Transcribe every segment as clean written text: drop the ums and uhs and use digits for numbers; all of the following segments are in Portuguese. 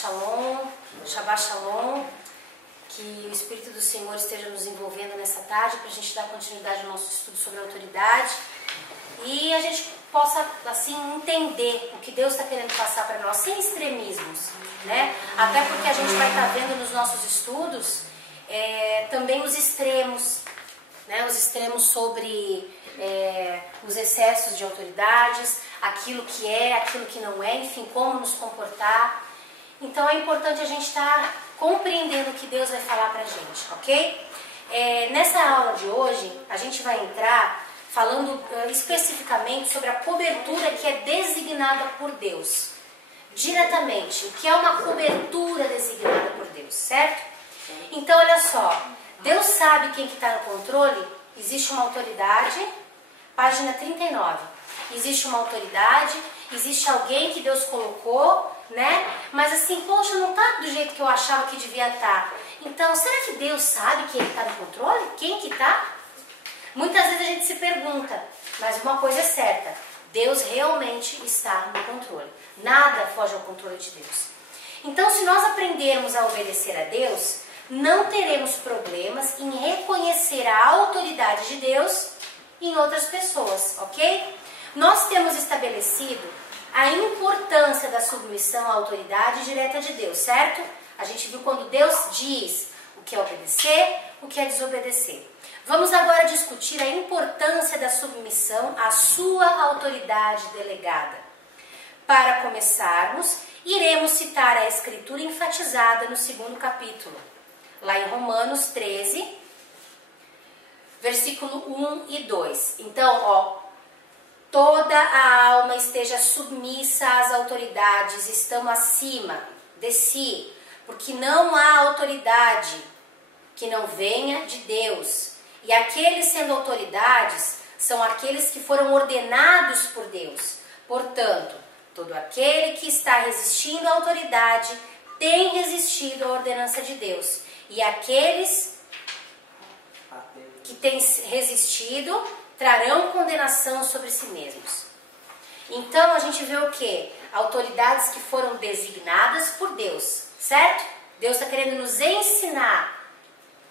Shalom, Shabbat Shalom, que o Espírito do Senhor esteja nos envolvendo nessa tarde para a gente dar continuidade ao nosso estudo sobre a autoridade e a gente possa, assim, entender o que Deus está querendo passar para nós, sem extremismos, né? Até porque a gente vai estar vendo nos nossos estudos também os extremos, né? Os extremos sobre os excessos de autoridades, aquilo que é, aquilo que não é, enfim, como nos comportar. Então é importante a gente estar compreendendo o que Deus vai falar pra gente, ok? Nessa aula de hoje, a gente vai entrar falando especificamente sobre a cobertura que é designada por Deus. Diretamente, o que é uma cobertura designada por Deus, certo? Então, olha só, Deus sabe quem que está no controle. Existe uma autoridade, página 39. Existe uma autoridade, existe alguém que Deus colocou, né? Mas assim, poxa, não está do jeito que eu achava que devia estar. Então, será que Deus sabe quem está no controle? Quem que está? Muitas vezes a gente se pergunta, mas uma coisa é certa, Deus realmente está no controle. Nada foge ao controle de Deus. Então, se nós aprendermos a obedecer a Deus, não teremos problemas em reconhecer a autoridade de Deus em outras pessoas, ok? Nós temos estabelecido a importância da submissão à autoridade direta de Deus, certo? A gente viu quando Deus diz o que é obedecer, o que é desobedecer. Vamos agora discutir a importância da submissão à sua autoridade delegada. Para começarmos, iremos citar a escritura enfatizada no 2º capítulo, lá em Romanos 13, versículo 1 e 2. Então, toda a alma esteja submissa às autoridades, estão acima de si, porque não há autoridade que não venha de Deus. E aqueles sendo autoridades são aqueles que foram ordenados por Deus. Portanto, todo aquele que está resistindo à autoridade tem resistido à ordenança de Deus. E aqueles que têm resistido trarão condenação sobre si mesmos. Então a gente vê o que? Autoridades que foram designadas por Deus, certo? Deus está querendo nos ensinar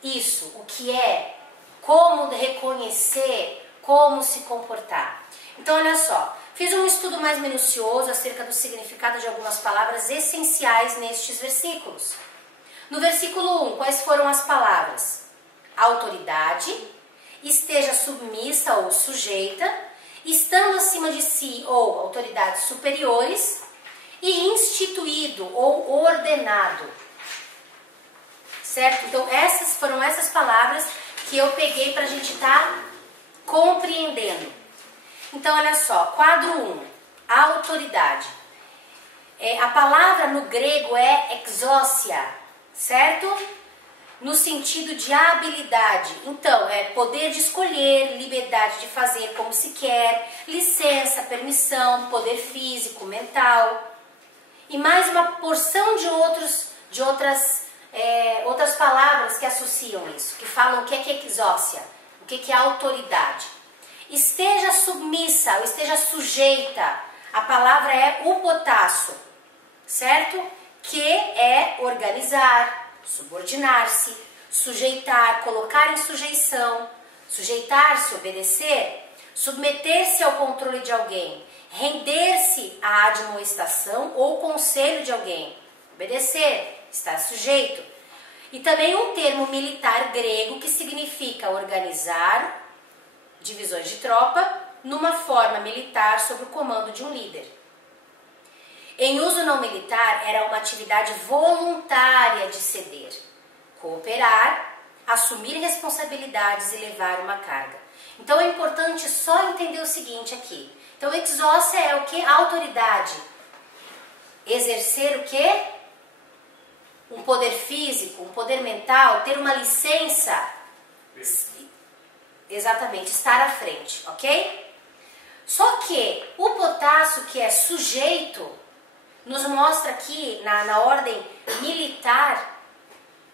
isso, o que é, como reconhecer, como se comportar. Então olha só, fiz um estudo mais minucioso acerca do significado de algumas palavras essenciais nestes versículos. No versículo 1, quais foram as palavras? Autoridade, esteja submissa ou sujeita, estando acima de si ou autoridades superiores, e instituído ou ordenado. Certo? Então foram essas palavras que eu peguei para a gente estar compreendendo. Então olha só, quadro 1, autoridade. A palavra no grego é exousia, certo? No sentido de habilidade. Então, poder de escolher, liberdade de fazer como se quer, licença, permissão, poder físico, mental. E mais uma porção de outras palavras que associam isso, que falam o que é exousia, o que é autoridade. Esteja submissa ou esteja sujeita, a palavra é upotasso, certo? Que é organizar, subordinar-se, sujeitar, colocar em sujeição, sujeitar-se, obedecer, submeter-se ao controle de alguém, render-se à admoestação ou conselho de alguém, obedecer, estar sujeito. E também um termo militar grego que significa organizar divisões de tropa numa forma militar sob o comando de um líder. Em uso não militar, era uma atividade voluntária de ceder, cooperar, assumir responsabilidades e levar uma carga. Então é importante só entender o seguinte aqui. Então, exousia é o que? Autoridade. Exercer o que? Um poder físico, um poder mental, ter uma licença. Exatamente, estar à frente, ok? Só que o potássio, que é sujeito, nos mostra aqui, na ordem militar,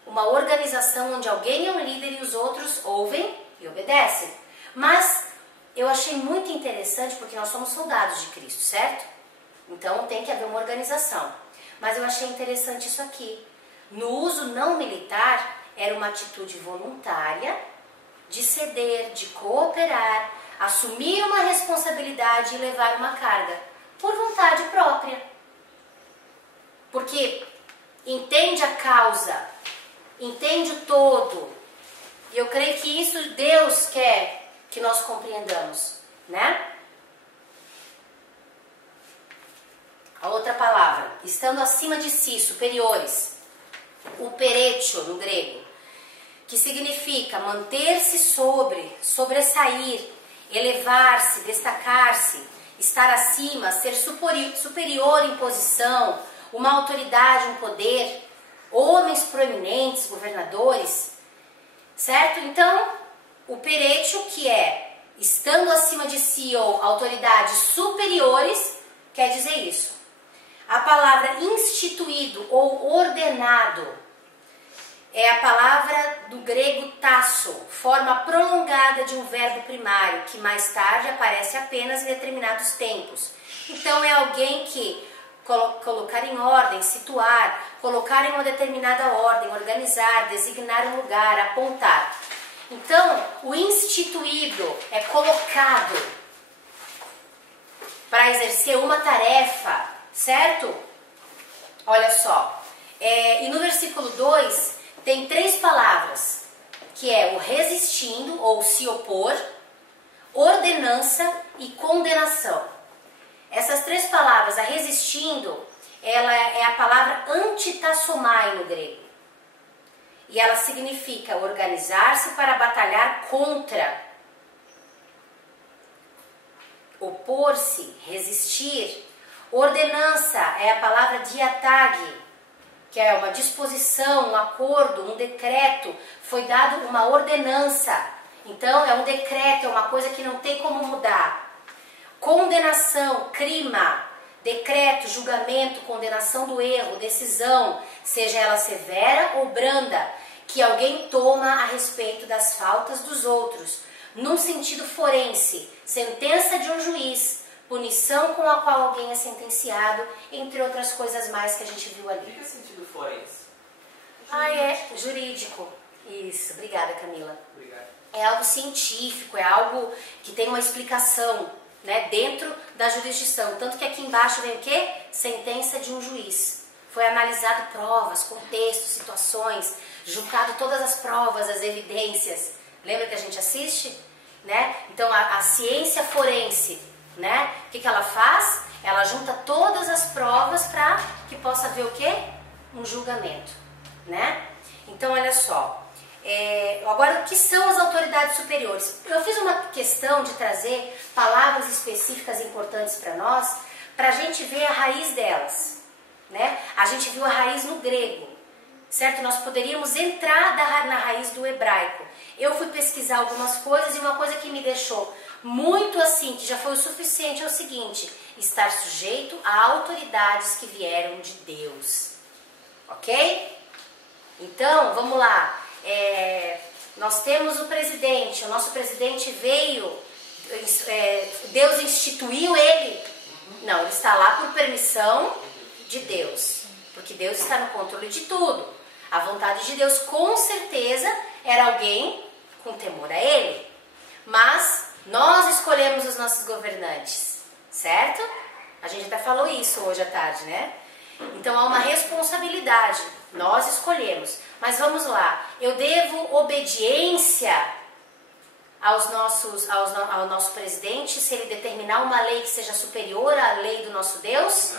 uma organização onde alguém é um líder e os outros ouvem e obedecem. Mas eu achei muito interessante porque nós somos soldados de Cristo, certo? Então tem que haver uma organização. mas eu achei interessante isso aqui. No uso não militar, era uma atitude voluntária de ceder, de cooperar, assumir uma responsabilidade e levar uma carga, por vontade própria. Porque entende a causa, entende o todo. E eu creio que isso Deus quer que nós compreendamos, né? A outra palavra, estando acima de si, superiores. O peretio, no grego, que significa manter-se sobre, sobressair, elevar-se, destacar-se, estar acima, ser superior em posição, uma autoridade, um poder, homens proeminentes, governadores, certo? Então, o peretio, que é estando acima de si ou autoridades superiores, quer dizer isso. A palavra instituído ou ordenado é a palavra do grego tasso, forma prolongada de um verbo primário, que mais tarde aparece apenas em determinados tempos. Então é alguém que colocar em ordem, situar, colocar em uma determinada ordem, organizar, designar um lugar, apontar. Então, o instituído é colocado para exercer uma tarefa, certo? Olha só, e no versículo 2 tem 3 palavras, que é o resistindo ou se opor, ordenança e condenação. Essas 3 palavras, a resistindo, ela é a palavra antitassomai no grego. E ela significa organizar-se para batalhar contra, opor-se, resistir. Ordenança é a palavra diatag, que é uma disposição, um acordo, um decreto. Foi dado uma ordenança. Então é um decreto, é uma coisa que não tem como mudar. Condenação, crima, decreto, julgamento, condenação do erro, decisão, seja ela severa ou branda, que alguém toma a respeito das faltas dos outros. Num sentido forense, sentença de um juiz, punição com a qual alguém é sentenciado, entre outras coisas mais que a gente viu ali. O que é sentido forense? É jurídico. Isso, obrigada, Camila. Obrigado. É algo científico, é algo que tem uma explicação, né, dentro da jurisdição. Tanto que aqui embaixo vem o quê? Sentença de um juiz. Foi analisado provas, contextos, situações, juntado todas as provas, as evidências. Lembra que a gente assiste? Né? Então a ciência forense, né? O que ela faz? Ela junta todas as provas para que possa haver o quê? Um julgamento, né? Então olha só. Agora, o que são as autoridades superiores? Eu fiz uma questão de trazer palavras específicas importantes para nós, para a gente ver a raiz delas, né? A gente viu a raiz no grego, certo? Nós poderíamos entrar na raiz do hebraico. Eu fui pesquisar algumas coisas e uma coisa que me deixou muito assim, que já foi o suficiente, é o seguinte: estar sujeito a autoridades que vieram de Deus, ok? Então, vamos lá. Nós temos o presidente, o nosso presidente veio, Deus instituiu ele? Não, ele está lá por permissão de Deus, porque Deus está no controle de tudo. A vontade de Deus com certeza era alguém com temor a ele, mas nós escolhemos os nossos governantes, certo? A gente até falou isso hoje à tarde, né? Então há uma responsabilidade, nós escolhemos. Mas vamos lá, eu devo obediência ao nosso presidente se ele determinar uma lei que seja superior à lei do nosso Deus?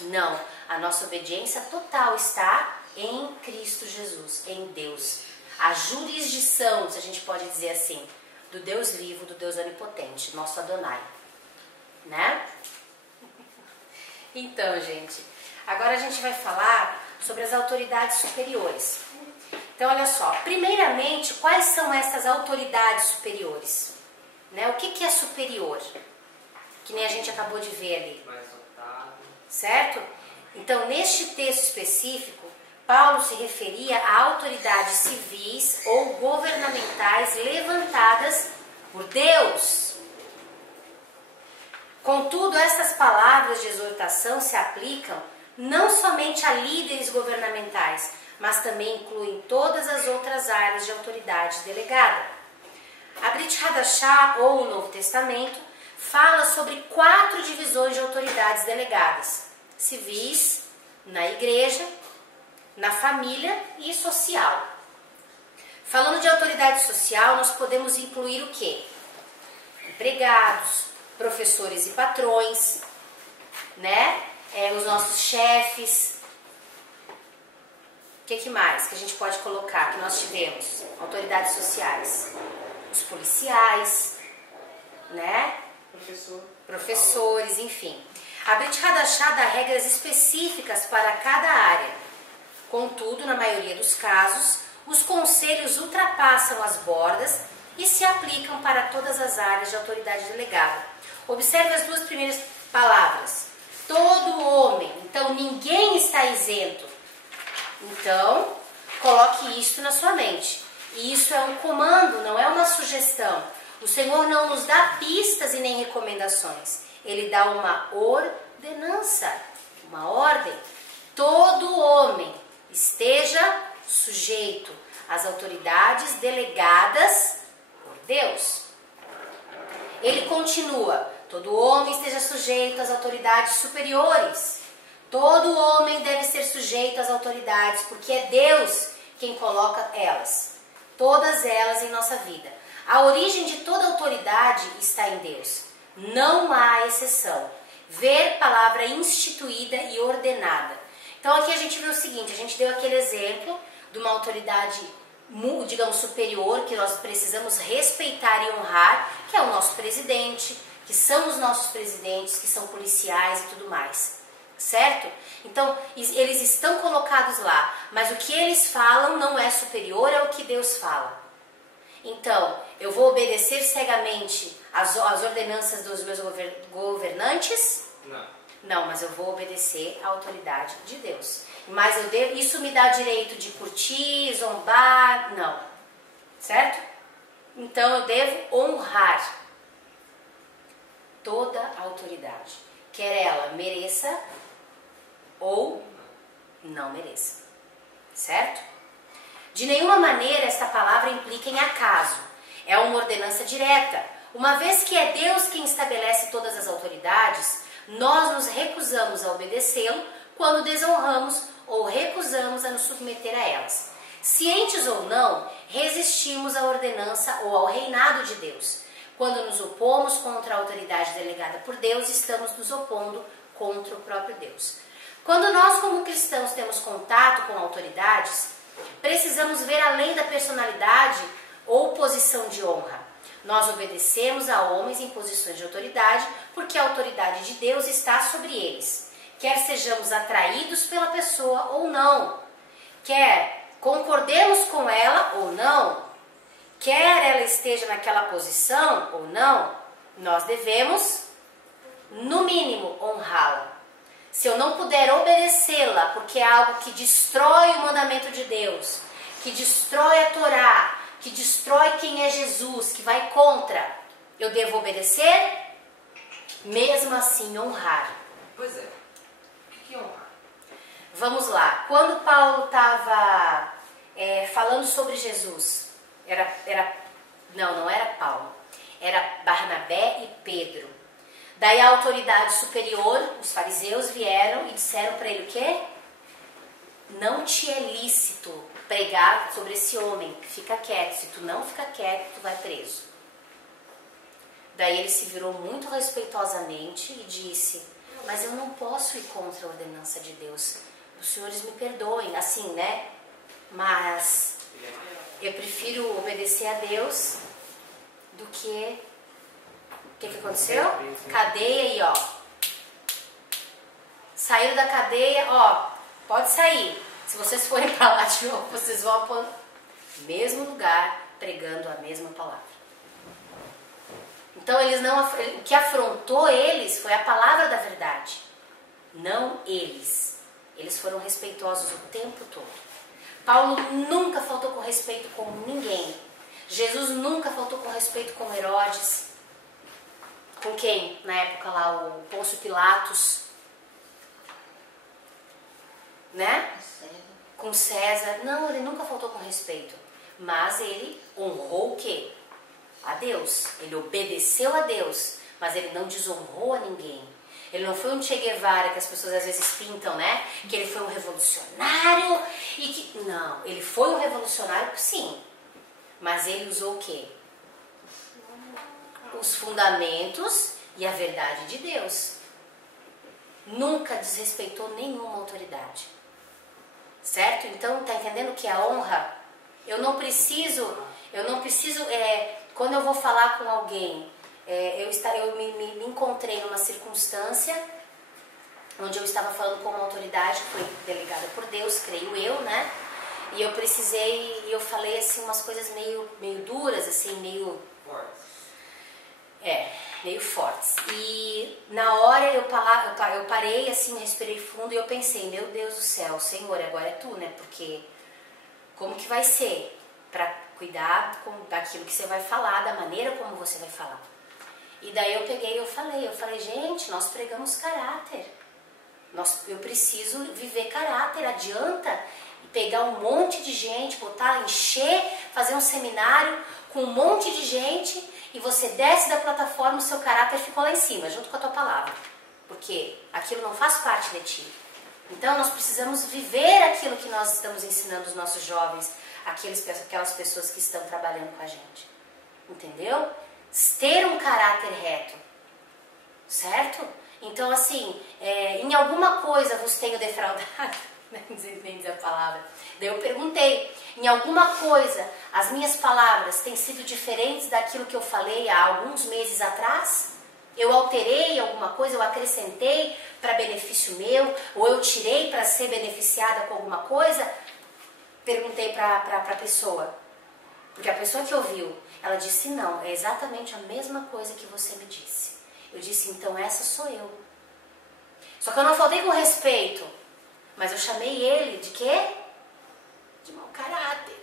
Não, a nossa obediência total está em Cristo Jesus, em Deus. A jurisdição, se a gente pode dizer assim, do Deus vivo, do Deus onipotente, nosso Adonai, né? Então, gente, agora a gente vai falar sobre as autoridades superiores. Então, olha só, primeiramente, quais são essas autoridades superiores? Né? O que é superior? Que nem a gente acabou de ver ali. Mais notado. Certo? Então, neste texto específico, Paulo se referia a autoridades civis ou governamentais levantadas por Deus. Contudo, essas palavras de exortação se aplicam não somente a líderes governamentais, mas também incluem todas as outras áreas de autoridade delegada. A Brit Hadashah, ou o Novo Testamento, fala sobre 4 divisões de autoridades delegadas: civis, na igreja, na família e social. Falando de autoridade social, nós podemos incluir o quê? Empregados, professores e patrões, né? Os nossos chefes. O que mais que a gente pode colocar que nós tivemos? Autoridades sociais. Os policiais, né? Professores, enfim. A Brit Hadashah dá regras específicas para cada área. Contudo, na maioria dos casos, os conselhos ultrapassam as bordas e se aplicam para todas as áreas de autoridade delegada. Observe as 2 primeiras palavras. Todo homem. Então, ninguém está isento. Então, coloque isso na sua mente. E isso é um comando, não é uma sugestão. O Senhor não nos dá pistas e nem recomendações. Ele dá uma ordenança, uma ordem. Todo homem esteja sujeito às autoridades delegadas por Deus. Ele continua: todo homem esteja sujeito às autoridades superiores. Todo homem deve ser sujeito às autoridades, porque é Deus quem coloca elas, todas elas em nossa vida. A origem de toda autoridade está em Deus. Não há exceção. Ver palavra instituída e ordenada. Então aqui a gente vê o seguinte, a gente deu aquele exemplo de uma autoridade, digamos, superior, que nós precisamos respeitar e honrar, que é o nosso presidente, que são os nossos presidentes, que são policiais e tudo mais. Certo? Então, eles estão colocados lá, mas o que eles falam não é superior ao que Deus fala. Então, eu vou obedecer cegamente às ordenanças dos meus governantes? Não, mas eu vou obedecer à autoridade de Deus. Mas isso me dá direito de curtir, zombar? Não. Certo? Então, eu devo honrar toda a autoridade. Quer ela mereça ou não mereça. Certo? De nenhuma maneira esta palavra implica em acaso. É uma ordenança direta. Uma vez que é Deus quem estabelece todas as autoridades, nós nos recusamos a obedecê-lo quando desonramos ou recusamos a nos submeter a elas. Cientes ou não, resistimos à ordenança ou ao reinado de Deus. Quando nos opomos contra a autoridade delegada por Deus, estamos nos opondo contra o próprio Deus. Quando nós, como cristãos, temos contato com autoridades, precisamos ver além da personalidade ou posição de honra. Nós obedecemos a homens em posições de autoridade porque a autoridade de Deus está sobre eles. Quer sejamos atraídos pela pessoa ou não, quer concordemos com ela ou não, quer ela esteja naquela posição ou não, nós devemos, no mínimo, honrá-la. Se eu não puder obedecê-la, porque é algo que destrói o mandamento de Deus, que destrói a Torá, que destrói quem é Jesus, que vai contra, eu devo obedecer? Mesmo assim, honrar. Pois é. O que é honrar? Vamos lá. Quando Paulo estava falando sobre Jesus, não era Paulo, era Barnabé e Pedro. Daí a autoridade superior, os fariseus, vieram e disseram para ele o quê? Não te é lícito pregar sobre esse homem, fica quieto. Se tu não ficar quieto, tu vai preso. Daí ele se virou muito respeitosamente e disse: mas eu não posso ir contra a ordenança de Deus. Os senhores me perdoem, assim, né? Mas eu prefiro obedecer a Deus do que... O que aconteceu? Cadeia aí, ó. Saíram da cadeia, ó. Pode sair. Se vocês forem para lá de novo, vocês vão para o mesmo lugar, pregando a mesma palavra. Então, o que afrontou eles foi a palavra da verdade. Não eles. Eles foram respeitosos o tempo todo. Paulo nunca faltou com respeito com ninguém. Jesus nunca faltou com respeito com Herodes. Com quem? Na época lá, o Pôncio Pilatos. né? Com César. Não, ele nunca faltou com respeito. Mas ele honrou o quê? A Deus. Ele obedeceu a Deus, mas ele não desonrou a ninguém. Ele não foi um Che Guevara que as pessoas às vezes pintam, né? Que ele foi um revolucionário e que... Não, ele foi um revolucionário, sim. Mas ele usou o quê? Os fundamentos e a verdade de Deus. Nunca desrespeitou nenhuma autoridade. Certo? Então, tá entendendo que a honra... Eu não preciso, quando eu vou falar com alguém, eu me encontrei numa circunstância onde eu estava falando com uma autoridade que foi delegada por Deus, creio eu, né? E eu precisei, eu falei assim umas coisas meio duras, assim, meio fortes. E na hora eu parei, assim, respirei fundo e eu pensei, meu Deus do céu, Senhor, agora é tu, né? Porque como que vai ser para cuidar daquilo que você vai falar, da maneira como você vai falar? E daí eu peguei e eu falei, gente, nós pregamos caráter. Eu preciso viver caráter. Adianta pegar um monte de gente, botar, encher, fazer um seminário com um monte de gente e você desce da plataforma, o seu caráter ficou lá em cima, junto com a tua palavra. Porque aquilo não faz parte de ti. Então nós precisamos viver aquilo que nós estamos ensinando os nossos jovens, aquelas pessoas que estão trabalhando com a gente. Entendeu? Ter um caráter reto. Certo? Então assim, em alguma coisa vos tenho defraudado, nem dizer a palavra. Daí eu perguntei, em alguma coisa as minhas palavras têm sido diferentes daquilo que eu falei há alguns meses atrás? Eu alterei alguma coisa, eu acrescentei para benefício meu, ou eu tirei para ser beneficiada com alguma coisa? Perguntei para a pessoa. Porque a pessoa que ouviu, ela disse, não, é exatamente a mesma coisa que você me disse. Eu disse, então essa sou eu. Só que eu não faltei com respeito, mas eu chamei ele de quê? De mau caráter.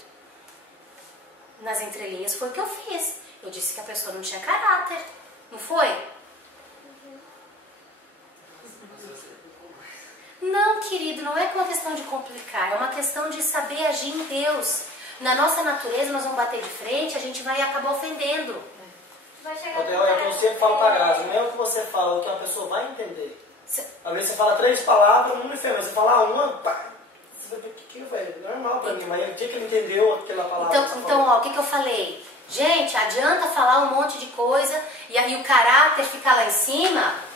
Nas entrelinhas foi o que eu fiz. Eu disse que a pessoa não tinha caráter, não foi? Não, querido, não é uma questão de complicar, é uma questão de saber agir em Deus. Na nossa natureza, nós vamos bater de frente, a gente vai acabar ofendendo. Vai chegar é o que eu sempre falo pra Graça, não é o que você fala, é o que a pessoa vai entender. Às vezes você fala 3 palavras, não me fez, mas você fala uma, pá, você vai ver o que velho, normal pra mim, mas o dia que ele entendeu aquela palavra. Então ó, o que eu falei? Gente, adianta falar um monte de coisa e aí o caráter ficar lá em cima.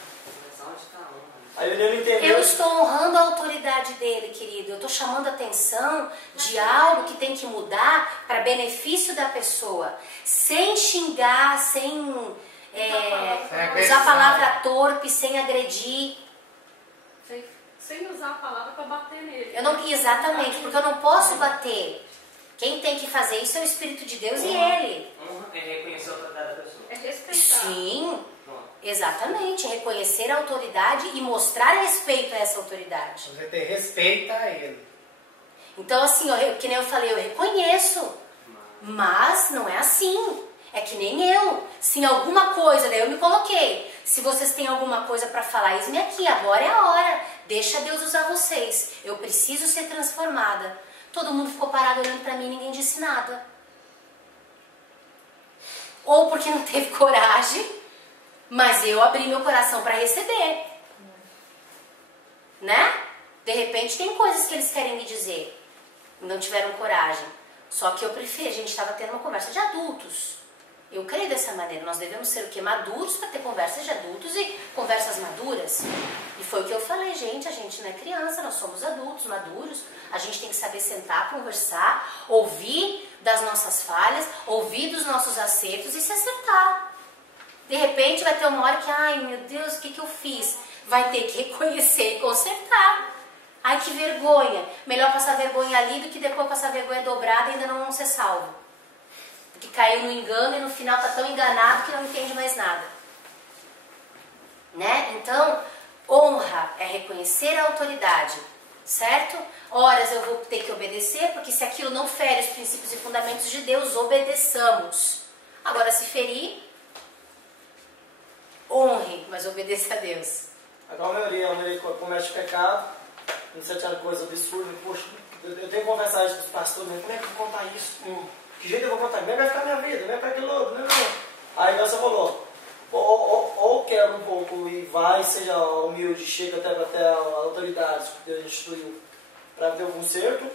Aí ele não entendeu. Eu estou honrando a autoridade dele, querido. Eu estou chamando a atenção de algo que tem que mudar para benefício da pessoa. Sem xingar, sem usar palavra torpe, sem agredir. Sem usar a palavra para bater nele. Exatamente, porque eu não posso bater. Quem tem que fazer isso é o Espírito de Deus e ele. É reconhecer a autoridade da pessoa. É respeitar. Sim. Exatamente, reconhecer a autoridade e mostrar respeito a essa autoridade. Você tem respeito a ele. Então assim, que nem eu falei, eu reconheço, mas não é assim. É que nem eu. Se em alguma coisa, daí eu me coloquei. Se vocês têm alguma coisa para falar, eis-me aqui, agora é a hora. Deixa Deus usar vocês. Eu preciso ser transformada. Todo mundo ficou parado olhando para mim e ninguém disse nada. Ou porque não teve coragem. Mas eu abri meu coração para receber. Né? De repente tem coisas que eles querem me dizer. Não tiveram coragem. Só que eu prefiro, a gente estava tendo uma conversa de adultos. Eu creio dessa maneira. Nós devemos ser o quê? Maduros para ter conversas de adultos e conversas maduras. E foi o que eu falei, gente, a gente não é criança, nós somos adultos, maduros. A gente tem que saber sentar, conversar, ouvir das nossas falhas, ouvir dos nossos acertos e se acertar. De repente vai ter uma hora que, ai meu Deus, o que eu fiz? Vai ter que reconhecer e consertar. Ai que vergonha. Melhor passar vergonha ali do que depois passar vergonha dobrada e ainda não ser salvo. Porque caiu no engano e no final está tão enganado que não entende mais nada. Né? Então, honra é reconhecer a autoridade. Certo? Horas eu vou ter que obedecer, porque se aquilo não fere os princípios e fundamentos de Deus, obedeçamos. Agora, se ferir, honre, mas obedeça a Deus. Agora a maioria comete pecado, iniciando coisa absurda, poxa, eu tenho que confessar isso para os pastores, mas como é que eu vou contar isso? Que jeito eu vou contar? Como é que vai ficar minha vida? Como é que vai aquilo outro? Não. Aí você falou, ou quebra um pouco e vai, seja humilde, chega até a autoridades que Deus instituiu para ter um conserto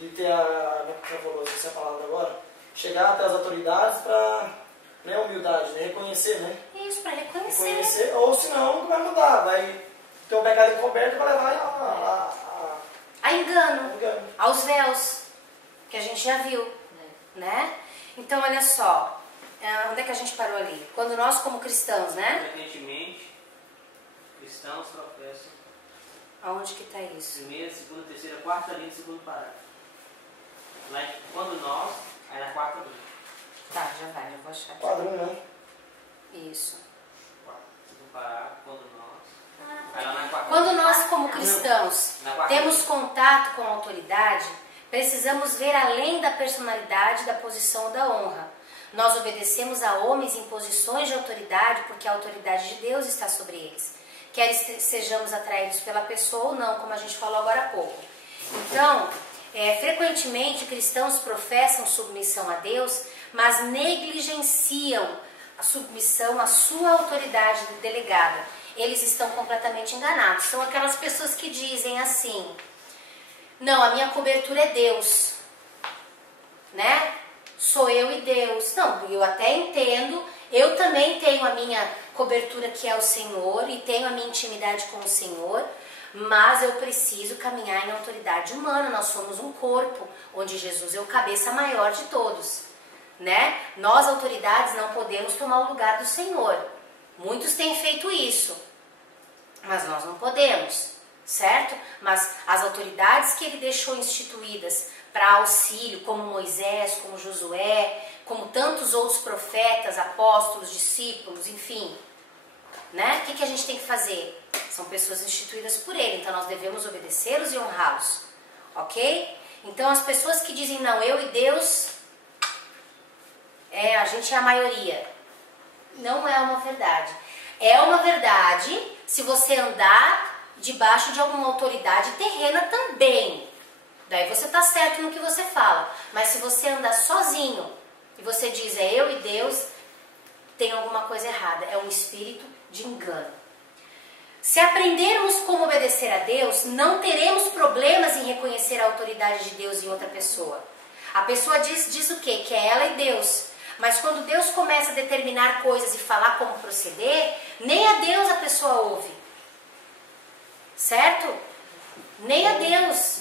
e ter essa palavra agora, chegar até as autoridades para, né, humildade, né, reconhecer, né? Isso, para reconhecer. Ou senão não vai mudar, vai ter um pecado encoberto e vai levar a engano, aos véus, que a gente já viu, né? Então, olha só, onde é que a gente parou ali? Quando nós, como cristãos, né? Frequentemente, cristãos professam. Aonde que está isso? Primeira, segunda, terceira, quarta linha do segundo parágrafo. Lá, quando nós, aí na quarta linha. Tá, já vai, eu vou achar aqui. Quadro 1, né? Isso. Segundo parágrafo, quando nós. Aí lá na quarta Quando nós, como cristãos, temos linha. contato com a autoridade, precisamos ver além da personalidade, da posição ou da honra. Nós obedecemos a homens em posições de autoridade porque a autoridade de Deus está sobre eles. Quer sejamos atraídos pela pessoa ou não, como a gente falou agora há pouco. Então, frequentemente cristãos professam submissão a Deus, mas negligenciam a submissão à sua autoridade delegada. Eles estão completamente enganados. São aquelas pessoas que dizem assim: não, a minha cobertura é Deus, né? Sou eu e Deus. Não, eu até entendo, eu também tenho a minha cobertura que é o Senhor e tenho a minha intimidade com o Senhor, mas eu preciso caminhar em autoridade humana. Nós somos um corpo, onde Jesus é o cabeça maior de todos, né? Nós, autoridades, não podemos tomar o lugar do Senhor. Muitos têm feito isso, mas nós não podemos, certo? Mas as autoridades que ele deixou instituídas para auxílio, como Moisés, como Josué, como tantos outros profetas, apóstolos, discípulos, enfim, né? O que a gente tem que fazer? São pessoas instituídas por ele, então nós devemos obedecê-los e honrá-los, ok? Então as pessoas que dizem, não, eu e Deus, a gente é a maioria, não é uma verdade. É uma verdade se você andar debaixo de alguma autoridade terrena também. Daí você está certo no que você fala. Mas se você andar sozinho e você diz, eu e Deus, tem alguma coisa errada. É um espírito de engano. Se aprendermos como obedecer a Deus, não teremos problemas em reconhecer a autoridade de Deus em outra pessoa. A pessoa diz o quê? Que é ela e Deus. Mas quando Deus começa a determinar coisas e falar como proceder, nem a Deus a pessoa ouve. Certo? Nem a Deus.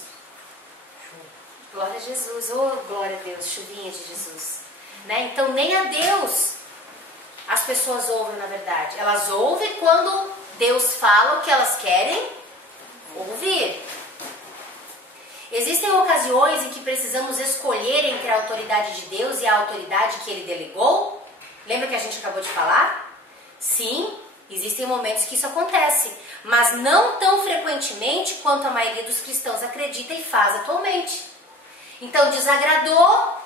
Glória a Jesus. Oh, glória a Deus. Chuvinha de Jesus. Né? Então, nem a Deus as pessoas ouvem, na verdade. Elas ouvem quando Deus fala o que elas querem ouvir. Existem ocasiões em que precisamos escolher entre a autoridade de Deus e a autoridade que Ele delegou? Lembra que a gente acabou de falar? Sim, existem momentos que isso acontece, mas não tão frequentemente quanto a maioria dos cristãos acredita e faz atualmente. Então desagradou,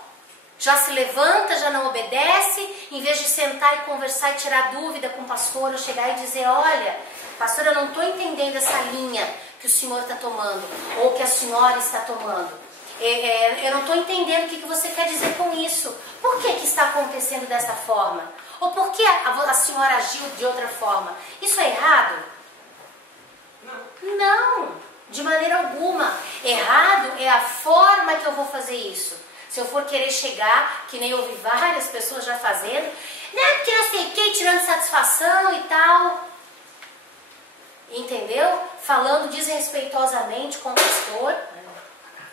já se levanta, já não obedece, em vez de sentar e conversar e tirar dúvida com o pastor, ou chegar e dizer, olha, pastor, eu não estou entendendo essa linha que o senhor está tomando, ou que a senhora está tomando. Eu não estou entendendo o que você quer dizer com isso. Por que está acontecendo dessa forma? Ou por que a senhora agiu de outra forma? Isso é errado? Não, de maneira alguma. Errado é a forma que eu vou fazer isso. Se eu for querer chegar, que nem eu ouvi várias pessoas já fazendo, né, porque não sei o que, tirando satisfação e tal. Entendeu? Falando desrespeitosamente com o pastor.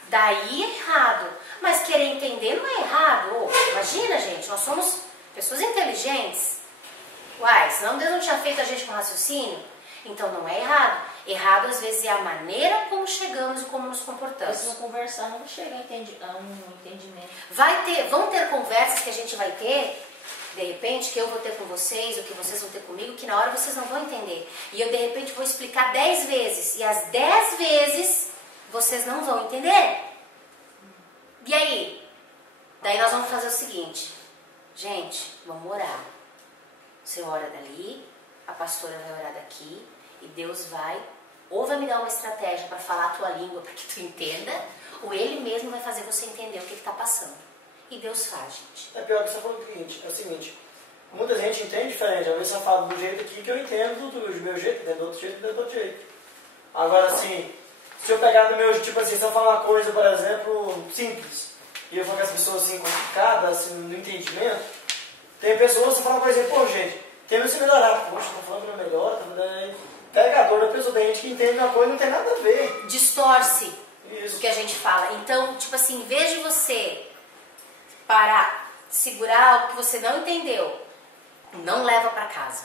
Daí é errado. Mas querer entender não é errado. Oh, imagina, gente, nós somos pessoas inteligentes. Uai, senão Deus não tinha feito a gente com raciocínio? Então não é errado. Errado às vezes é a maneira como chegamos e como nos comportamos. Se não conversar, não chega a um entendimento. Vão ter conversas que a gente vai ter, de repente, que eu vou ter com vocês, ou que vocês vão ter comigo, que na hora vocês não vão entender. E eu, de repente, vou explicar 10 vezes. E as 10 vezes, vocês não vão entender. E aí? Daí nós vamos fazer o seguinte. Gente, vamos orar. Você ora dali, a pastora vai orar daqui, e Deus vai ou vai me dar uma estratégia para falar a tua língua para que tu entenda, ou ele mesmo vai fazer você entender o que está passando. E Deus faz, gente. É pior que você falou o seguinte, muita gente entende diferente. Às vezes você fala do jeito aqui que eu entendo do meu jeito, do outro jeito, do outro jeito. Agora, assim, se eu pegar do meu, tipo assim, se eu falar uma coisa, por exemplo, simples, e eu for com as pessoas assim, complicadas, assim, no entendimento, tem pessoas que falam, por exemplo, pô, gente, temos que melhorar. Poxa, tô falando que não melhora, tá falando... Pega a dor da pessoa, tem gente que entende uma coisa e não tem nada a ver. Distorce Isso. o que a gente fala. Então, tipo assim, em vez de você parar, segurar algo que você não entendeu, não leva para casa.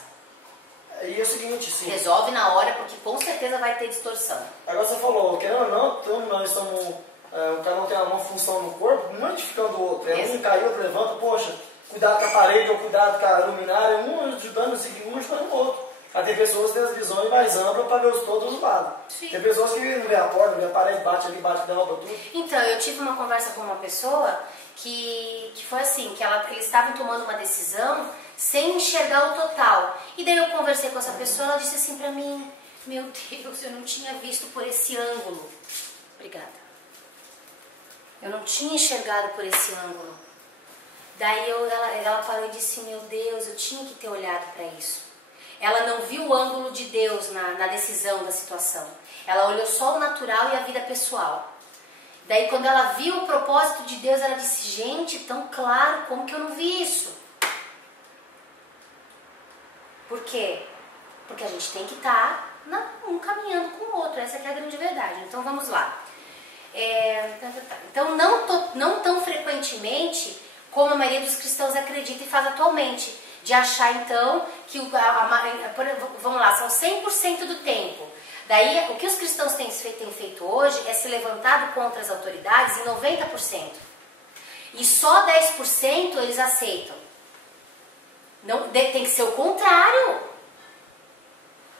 E é o seguinte, sim. Resolve na hora, porque com certeza vai ter distorção. Agora você falou, querendo ou não, todos nós estamos... o cara não tem uma função no corpo, um modificando o outro. Um caiu, outro levanta, poxa, cuidado com a parede ou cuidado com a luminária, um ajudando, um ajudando o outro. Aí tem pessoas que têm as visões mais amplas para ver todos os lados. Sim. Tem pessoas que não vê a porta, não vê a parede, bate ali, bate, derruba tudo. Então, eu tive uma conversa com uma pessoa que foi assim, que eles estavam tomando uma decisão sem enxergar o total. E daí eu conversei com essa pessoa, ela disse assim pra mim, meu Deus, eu não tinha visto por esse ângulo. Obrigada. Eu não tinha enxergado por esse ângulo. Daí ela parou e disse, meu Deus, eu tinha que ter olhado para isso. Ela não viu o ângulo de Deus na decisão da situação. Ela olhou só o natural e a vida pessoal. Daí quando ela viu o propósito de Deus, ela disse, gente, tão claro, como que eu não vi isso? Por quê? Porque a gente tem que estar um caminhando com o outro. Essa que é a grande verdade. Então vamos lá. Então não tão frequentemente como a maioria dos cristãos acredita e faz atualmente. De achar então que, vamos lá, são 100% do tempo. Daí o que os cristãos têm feito hoje é se levantado contra as autoridades em 90%. E só 10% eles aceitam. Não, tem que ser o contrário.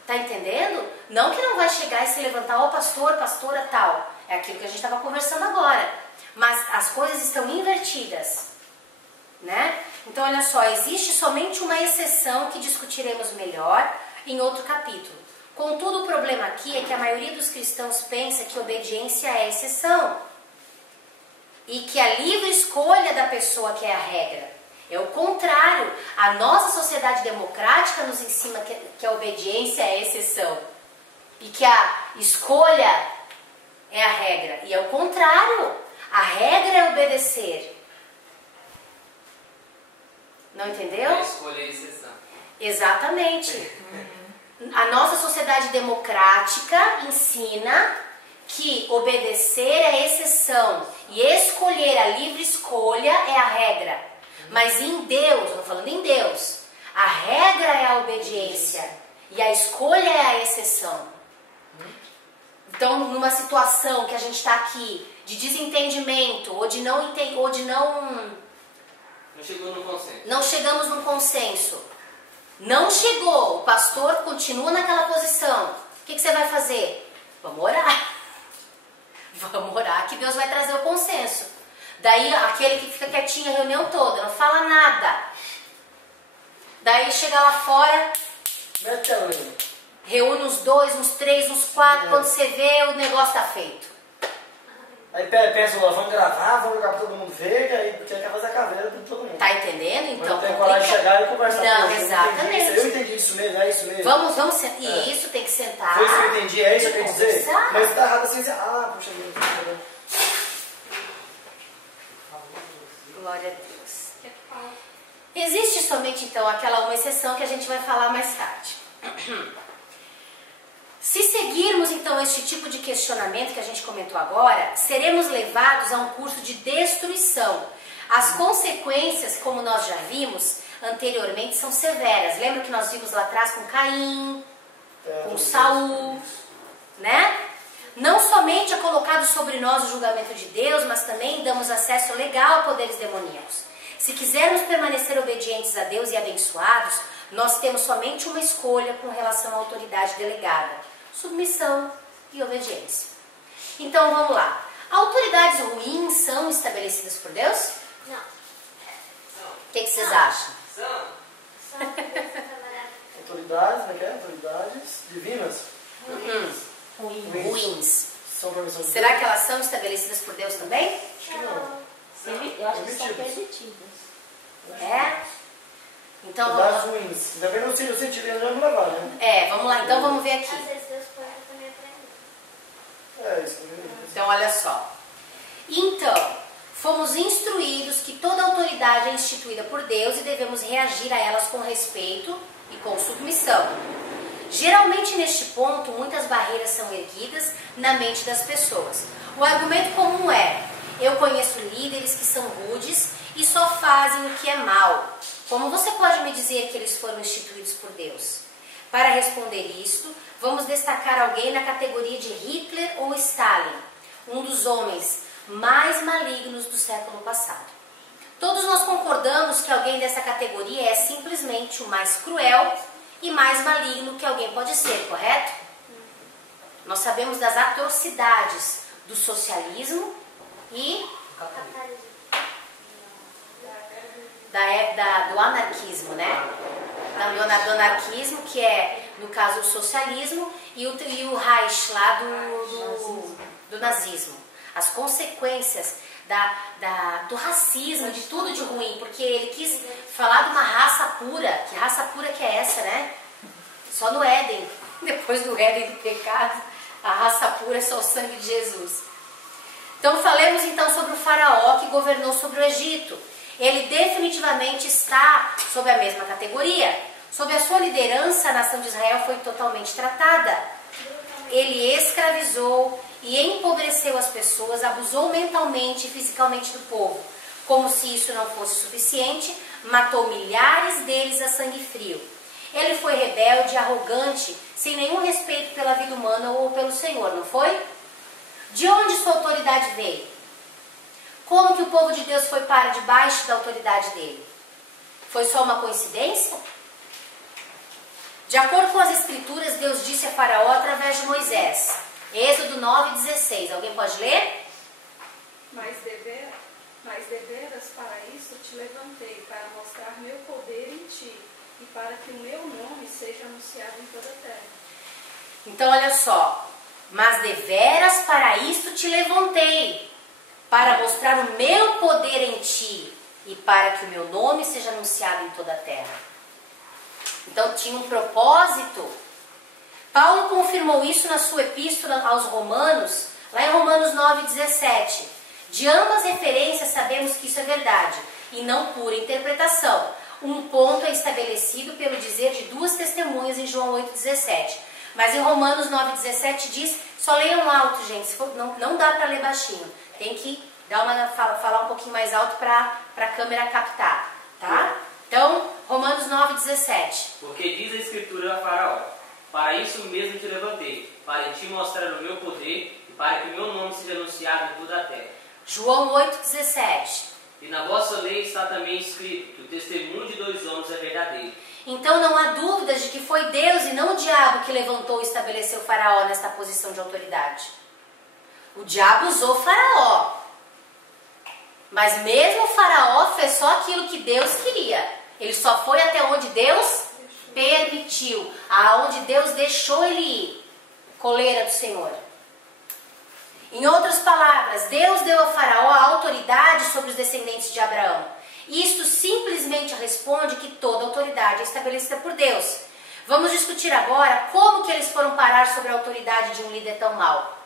Tá entendendo? Não que não vai chegar e se levantar, ó pastor, pastora, tal. É aquilo que a gente estava conversando agora. Mas as coisas estão invertidas. Né? Então, olha só, existe somente uma exceção que discutiremos melhor em outro capítulo. Contudo, o problema aqui é que a maioria dos cristãos pensa que obediência é a exceção e que a livre escolha da pessoa que é a regra. É o contrário. A nossa sociedade democrática nos ensina que a obediência é a exceção e que a escolha é a regra. E é o contrário. A regra é obedecer. Não entendeu? A escolha é exceção. Exatamente. A nossa sociedade democrática ensina que obedecer é exceção e escolher, a livre escolha é a regra. Mas em Deus, estou falando em Deus, a regra é a obediência e a escolha é a exceção. Então, numa situação que a gente está aqui de desentendimento ou de não chegou no consenso. Não chegamos num consenso. Não chegou. O pastor continua naquela posição. O que você vai fazer? Vamos orar. Vamos orar que Deus vai trazer o consenso. Daí aquele que fica quietinho a reunião toda, não fala nada. Daí chega lá fora, reúne uns 2, uns 3, uns 4, quando você vê o negócio tá feito. Aí pensa, vamos gravar para todo mundo ver, que aí quer fazer a caveira com todo mundo. Tá entendendo? Então, não tem coragem de chegar e conversar não, com ele. exatamente. Eu entendi isso mesmo, é isso mesmo. Vamos sentar. E isso tem que sentar. Foi isso que eu entendi, é isso que eu quero dizer. Conversar. Mas tá errado assim, puxa vida. Glória a Deus. Existe somente então aquela uma exceção que a gente vai falar mais tarde. Se seguirmos então este tipo de questionamento que a gente comentou agora, seremos levados a um curso de destruição. As consequências, como nós já vimos anteriormente, são severas. Lembra que nós vimos lá atrás com Caim, com Saul, né? Não somente é colocado sobre nós o julgamento de Deus, mas também damos acesso legal a poderes demoníacos. Se quisermos permanecer obedientes a Deus e abençoados, nós temos somente uma escolha com relação à autoridade delegada: submissão e obediência. Então vamos lá. Autoridades ruins são estabelecidas por Deus? Não. O que vocês acham? Autoridades, né? Autoridades divinas. permissão de Será Deus? que elas são estabelecidas por Deus também? Acho que não. Eu acho que são Permitidas. permitidas. É? Então, Das ruins. Depende do sentido, eles já não levaram, né? vamos lá, então vamos ver aqui. Às vezes Deus pode também aprender. É, isso também. Então, olha só. Então, fomos instruídos que toda autoridade é instituída por Deus e devemos reagir a elas com respeito e com submissão. Geralmente, neste ponto, muitas barreiras são erguidas na mente das pessoas. O argumento comum é: eu conheço líderes que são rudes e só fazem o que é mal. Como você pode me dizer que eles foram instituídos por Deus? Para responder isto, vamos destacar alguém na categoria de Hitler ou Stalin, um dos homens mais malignos do século passado. Todos nós concordamos que alguém dessa categoria é simplesmente o mais cruel e mais maligno que alguém pode ser, correto? Nós sabemos das atrocidades do socialismo e do anarquismo, né? Do anarquismo, que é, no caso, o socialismo, e o Reich lá do nazismo. As consequências do racismo, de tudo de ruim, porque ele quis falar de uma raça pura. Que raça pura que é essa, né? Só no Éden, depois do Éden do pecado, a raça pura é só o sangue de Jesus. Então falemos então sobre o faraó que governou sobre o Egito. Ele definitivamente está sob a mesma categoria. Sob a sua liderança, a nação de Israel foi totalmente tratada. Ele escravizou e empobreceu as pessoas, abusou mentalmente e fisicamente do povo. Como se isso não fosse suficiente, matou milhares deles a sangue frio. Ele foi rebelde e arrogante, sem nenhum respeito pela vida humana ou pelo Senhor, não foi? De onde sua autoridade veio? Como que o povo de Deus foi para debaixo da autoridade dele? Foi só uma coincidência? De acordo com as escrituras, Deus disse a Faraó através de Moisés. Êxodo 9:16. Alguém pode ler? Mas deveras para isso te levantei, para mostrar meu poder em ti, e para que o meu nome seja anunciado em toda a terra. Então, olha só. Mas deveras para isto te levantei, para mostrar o meu poder em ti, e para que o meu nome seja anunciado em toda a terra. Então, tinha um propósito. Paulo confirmou isso na sua epístola aos Romanos, lá em Romanos 9:17. De ambas referências sabemos que isso é verdade, e não pura interpretação. Um ponto é estabelecido pelo dizer de duas testemunhas em João 8:17. Mas em Romanos 9:17 diz, só leiam alto, gente, não dá para ler baixinho. Tem que falar um pouquinho mais alto para a câmera captar, tá? Então, Romanos 9:17. Porque diz a Escritura a Faraó: para isso mesmo te levantei, para te mostrar o meu poder e para que o meu nome seja anunciado em toda a terra. João 8:17. E na vossa lei está também escrito que o testemunho de dois homens é verdadeiro. Então não há dúvidas de que foi Deus e não o diabo que levantou e estabeleceu o Faraó nesta posição de autoridade. O diabo usou o Faraó. Mas mesmo o Faraó fez só aquilo que Deus queria. Ele só foi até onde Deus permitiu, aonde Deus deixou ele ir. Coleira do Senhor. Em outras palavras, Deus deu a Faraó a autoridade sobre os descendentes de Abraão. Isto simplesmente responde que toda autoridade é estabelecida por Deus. Vamos discutir agora como que eles foram parar sobre a autoridade de um líder tão mau.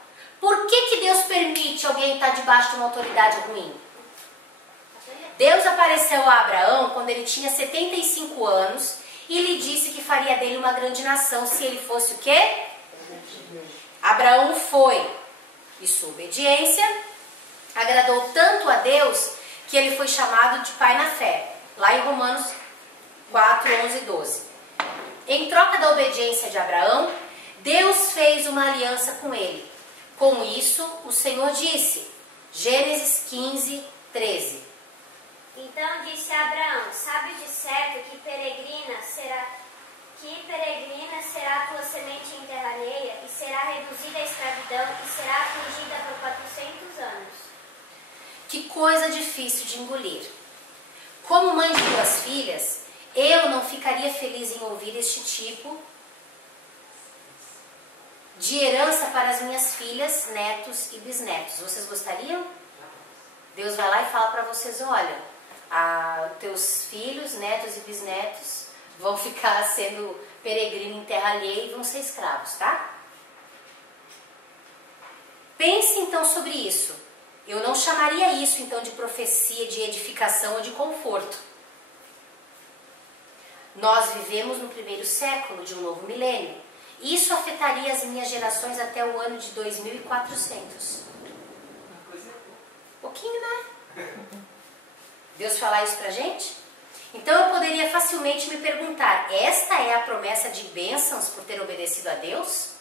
Por que Deus permite alguém estar debaixo de uma autoridade ruim? Deus apareceu a Abraão quando ele tinha 75 anos e lhe disse que faria dele uma grande nação se ele fosse o quê? Abraão foi. E sua obediência agradou tanto a Deus que ele foi chamado de pai na fé, lá em Romanos 4, 11 e 12. Em troca da obediência de Abraão, Deus fez uma aliança com ele. Com isso, o Senhor disse, Gênesis 15, 13. Então disse a Abraão, sabe de certo que peregrina será a tua semente em terra alheia, e será reduzida à escravidão, e será afligida por 400 anos. Que coisa difícil de engolir. Como mãe de 2 filhas, eu não ficaria feliz em ouvir este tipo de herança para as minhas filhas, netos e bisnetos. Vocês gostariam? Deus vai lá e fala para vocês, olha, teus filhos, netos e bisnetos vão ficar sendo peregrinos em terra alheia e vão ser escravos, tá? Pense então sobre isso. Eu não chamaria isso então de profecia, de edificação ou de conforto. Nós vivemos no primeiro século de um novo milênio. Isso afetaria as minhas gerações até o ano de 2400. Pouquinho, né? Deus falar isso pra gente? Então eu poderia facilmente me perguntar, esta é a promessa de bênçãos por ter obedecido a Deus?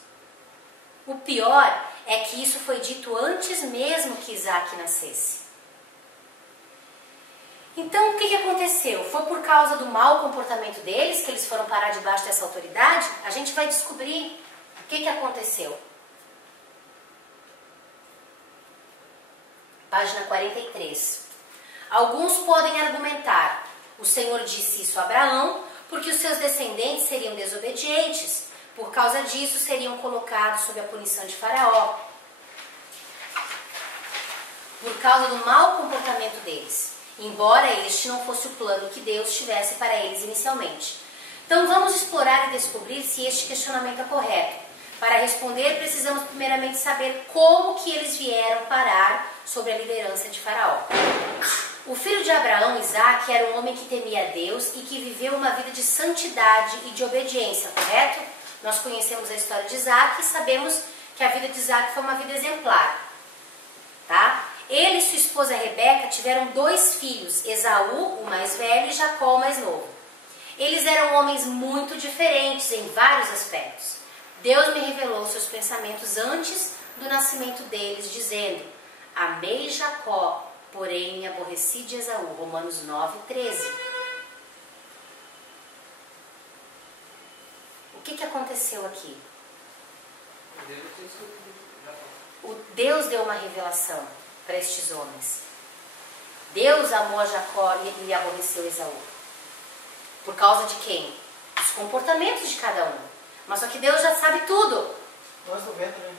O pior é que isso foi dito antes mesmo que Isaac nascesse. Então o que aconteceu? Foi por causa do mau comportamento deles que eles foram parar debaixo dessa autoridade? A gente vai descobrir o que aconteceu. Página 43. Alguns podem argumentar, o Senhor disse isso a Abraão porque os seus descendentes seriam desobedientes. Por causa disso, seriam colocados sob a punição de Faraó. Por causa do mau comportamento deles. Embora este não fosse o plano que Deus tivesse para eles inicialmente. Então vamos explorar e descobrir se este questionamento é correto. Para responder, precisamos primeiramente saber como que eles vieram parar sob a liderança de Faraó. O filho de Abraão, Isaac, era um homem que temia a Deus e que viveu uma vida de santidade e de obediência, correto? Nós conhecemos a história de Isaac e sabemos que a vida de Isaac foi uma vida exemplar. Tá? Ele e sua esposa Rebeca tiveram 2 filhos, Esaú, o mais velho, e Jacó, o mais novo. Eles eram homens muito diferentes em vários aspectos. Deus me revelou seus pensamentos antes do nascimento deles, dizendo: amei Jacó, porém me aborreci de Esaú. Romanos 9, 13. O que aconteceu aqui? O Deus deu uma revelação para estes homens. Deus amou a Jacó e aborreceu Esaú. Por causa de quem? Dos comportamentos de cada um. Mas só que Deus já sabe tudo. Nós não vemos, né?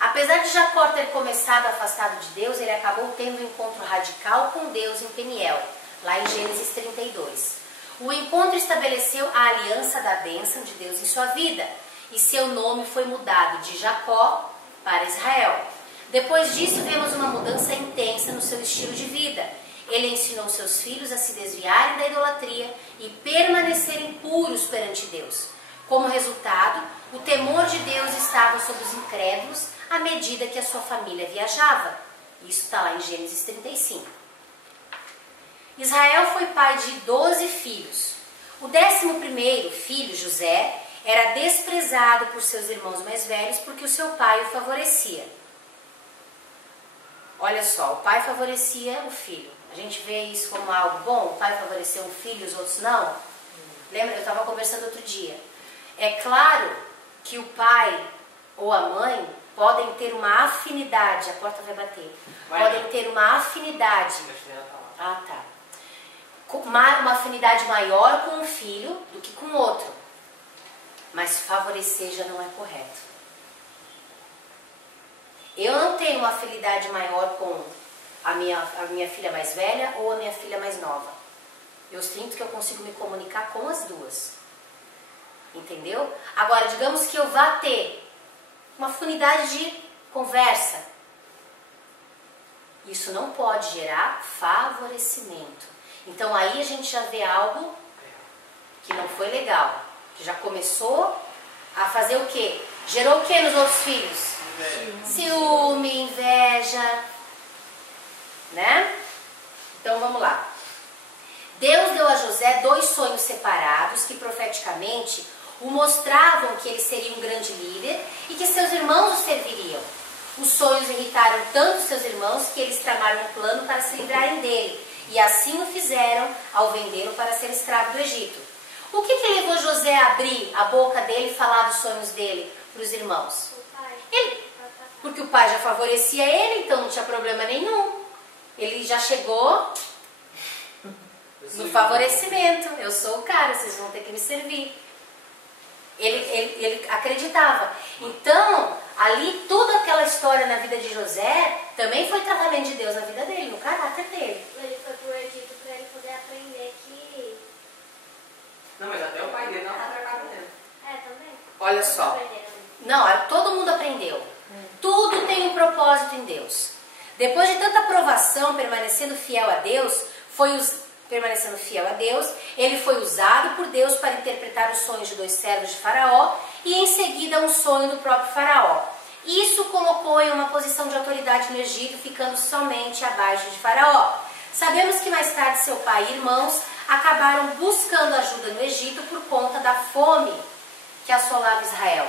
Apesar de Jacó ter começado afastado de Deus, ele acabou tendo um encontro radical com Deus em Peniel, lá em Gênesis 32. O encontro estabeleceu a aliança da bênção de Deus em sua vida, e seu nome foi mudado de Jacó para Israel. Depois disso, vemos uma mudança intensa no seu estilo de vida. Ele ensinou seus filhos a se desviarem da idolatria e permanecerem puros perante Deus. Como resultado, o temor de Deus estava sobre os incrédulos à medida que a sua família viajava. Isso está lá em Gênesis 35. Israel foi pai de 12 filhos. O 11º filho, José, era desprezado por seus irmãos mais velhos porque o seu pai o favorecia. Olha só, o pai favorecia o filho. A gente vê isso como algo bom? O pai favoreceu um filho e os outros não? Lembra? Eu estava conversando outro dia. É claro que o pai ou a mãe podem ter uma afinidade. A porta vai bater. Podem ter uma afinidade. Ah, tá. Uma afinidade maior com um filho do que com outro. Mas favorecer já não é correto. Eu não tenho uma afinidade maior com a minha filha mais velha ou a minha filha mais nova. Eu sinto que eu consigo me comunicar com as duas. Entendeu? Agora, digamos que eu vá ter uma afinidade de conversa. Isso não pode gerar favorecimento. Então aí a gente já vê algo que não foi legal. Que já começou a fazer o quê? Gerou o quê nos outros filhos? Ciúme, inveja, né? Então vamos lá. Deus deu a José 2 sonhos separados que profeticamente o mostravam que ele seria um grande líder e que seus irmãos o serviriam. Os sonhos irritaram tanto seus irmãos que eles tramaram um plano para se livrarem dele e assim o fizeram ao vendê-lo para ser escravo do Egito. O que levou José a abrir a boca dele e falar dos sonhos dele para os irmãos? Porque o pai já favorecia ele, então não tinha problema nenhum. Ele já chegou no favorecimento. Eu sou o cara, vocês vão ter que me servir. ele acreditava. Então, ali, toda aquela história na vida de José também foi tratamento de Deus na vida dele, no caráter dele. Ele foi pro Egito para ele poder aprender que... Não, mas até o pai dele não está aprendendo. Também. Olha só. Não, todo mundo aprendeu. Tudo tem um propósito em Deus. Depois de tanta provação, permanecendo fiel a Deus, ele foi usado por Deus para interpretar os sonhos de 2 servos de Faraó e em seguida um sonho do próprio Faraó. Isso colocou em uma posição de autoridade no Egito, ficando somente abaixo de Faraó. Sabemos que mais tarde seu pai e irmãos acabaram buscando ajuda no Egito por conta da fome que assolava Israel.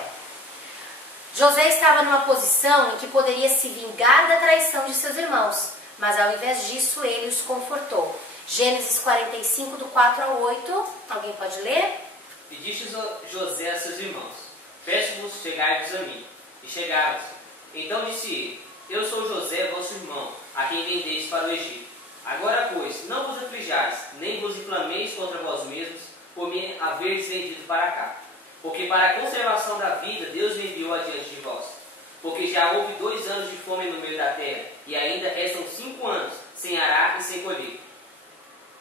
José estava numa posição em que poderia se vingar da traição de seus irmãos, mas ao invés disso ele os confortou. Gênesis 45, do 4 ao 8, alguém pode ler? E disse José a seus irmãos: peço-vos, chegai-vos a mim. E chegaram-se. Então disse ele: eu sou José, vosso irmão, a quem vendeis para o Egito. Agora, pois, não vos aflijais, nem vos inflameis contra vós mesmos, por me haverdes vendido para cá. Porque para a conservação da vida, Deus me enviou adiante de vós. Porque já houve 2 anos de fome no meio da terra, e ainda restam 5 anos, sem arar e sem colher.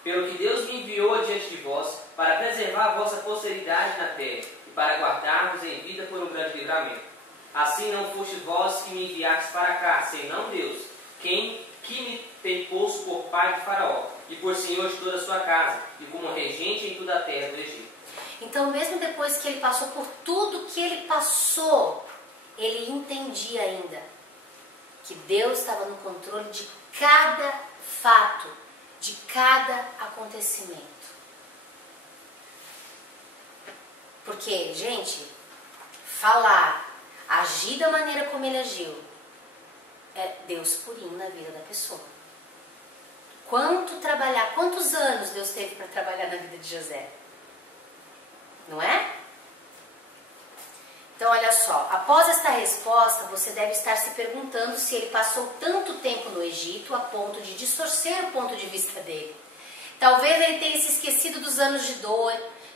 Pelo que Deus me enviou adiante de vós, para preservar a vossa posteridade na terra, e para guardar-vos em vida por um grande livramento. Assim não foste vós que me enviastes para cá, senão Deus, que me tem posto por pai de Faraó, e por senhor de toda a sua casa, e como regente em toda a terra do Egito. Então, mesmo depois que ele passou por tudo que ele passou, ele entendia ainda que Deus estava no controle de cada fato, de cada acontecimento. Porque, gente, falar, agir da maneira como ele agiu, é Deus purinho na vida da pessoa. Quantos anos Deus teve para trabalhar na vida de José? Não é? Então, olha só, após esta resposta, você deve estar se perguntando se ele passou tanto tempo no Egito a ponto de distorcer o ponto de vista dele. Talvez ele tenha se esquecido dos anos de dor,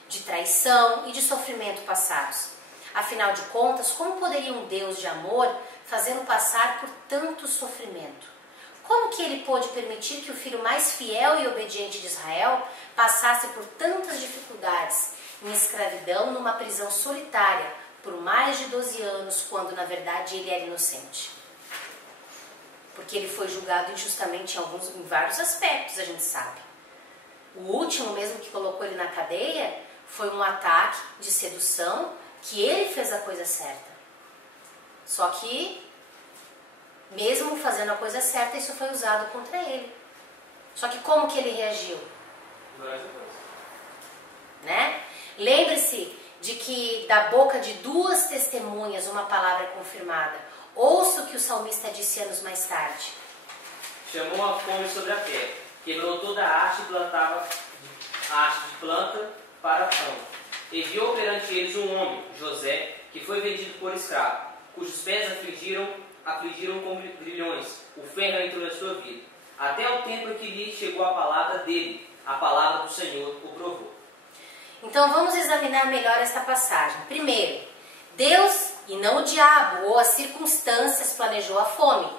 de traição e de sofrimento passados. Afinal de contas, como poderia um Deus de amor fazê-lo passar por tanto sofrimento? Como que ele pôde permitir que o filho mais fiel e obediente de Israel passasse por tantas dificuldades em escravidão numa prisão solitária por mais de 12 anos, quando na verdade ele era inocente? Porque ele foi julgado injustamente em vários aspectos, a gente sabe. O último mesmo que colocou ele na cadeia foi um ataque de sedução, que ele fez a coisa certa. Só que, mesmo fazendo a coisa certa, isso foi usado contra ele. Só que como que ele reagiu? Né? Lembre-se de que da boca de 2 testemunhas uma palavra é confirmada. Ouça o que o salmista disse anos mais tarde. Chamou a fome sobre a terra, quebrou toda a haste e plantava a haste de planta para pão. Enviou perante eles um homem, José, que foi vendido por escravo, cujos pés afligiram com grilhões, o ferro entrou na sua vida, até o tempo em que lhe chegou a palavra dele, a palavra do Senhor o provou. Então vamos examinar melhor esta passagem. Primeiro, Deus e não o diabo ou as circunstâncias planejou a fome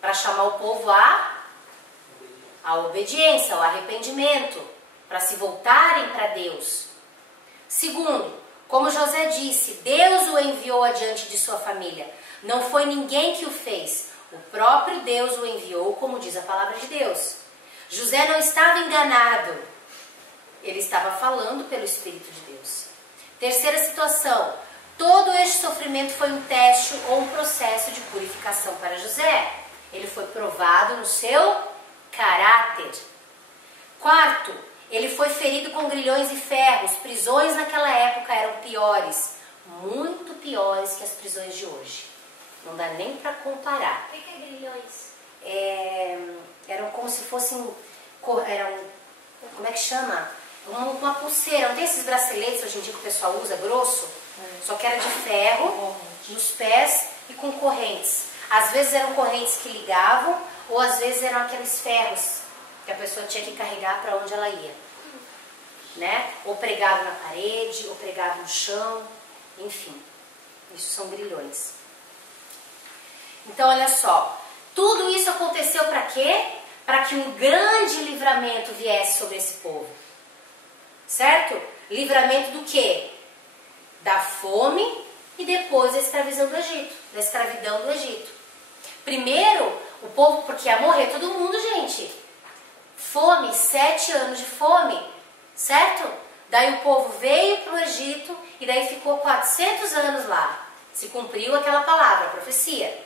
para chamar o povo à obediência, ao arrependimento, para se voltarem para Deus. Segundo, como José disse, Deus o enviou adiante de sua família. Não foi ninguém que o fez. O próprio Deus o enviou, como diz a palavra de Deus. José não estava enganado. Ele estava falando pelo Espírito de Deus. Terceira situação. Todo este sofrimento foi um teste ou um processo de purificação para José. Ele foi provado no seu caráter. Quarto, ele foi ferido com grilhões e ferros. Prisões naquela época eram piores, muito piores que as prisões de hoje. Não dá nem para comparar. O que é grilhões? Eram como se fossem... como é que chama? Uma pulseira. Não tem esses braceletes hoje em dia que o pessoal usa, grosso? Só que era de ferro, nos pés e com correntes. Às vezes eram correntes que ligavam, ou às vezes eram aqueles ferros que a pessoa tinha que carregar para onde ela ia. Né? Ou pregado na parede, ou pregado no chão. Enfim, isso são grilhões. Então, olha só. Tudo isso aconteceu para quê? Para que um grande livramento viesse sobre esse povo. Certo? Livramento do quê? Da fome e depois da escravidão do Egito. Da escravidão do Egito. Primeiro, o povo, porque ia morrer todo mundo, gente. Fome, 7 anos de fome. Certo? Daí o povo veio para o Egito e daí ficou 400 anos lá. Se cumpriu aquela palavra, a profecia.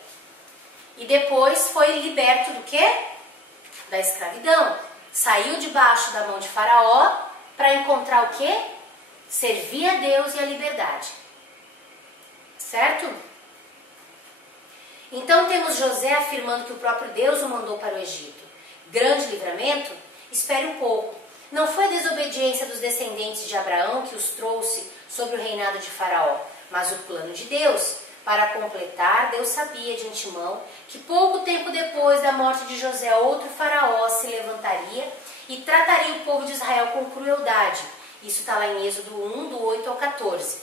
E depois foi liberto do quê? Da escravidão. Saiu debaixo da mão de Faraó para encontrar o quê? Servir a Deus e a liberdade. Certo? Então temos José afirmando que o próprio Deus o mandou para o Egito. Grande livramento? Espere um pouco. Não foi a desobediência dos descendentes de Abraão que os trouxe sobre o reinado de Faraó, mas o plano de Deus. Para completar, Deus sabia de antemão que pouco tempo depois da morte de José, outro faraó se levantaria e trataria o povo de Israel com crueldade. Isso está lá em Êxodo 1, do 8 ao 14.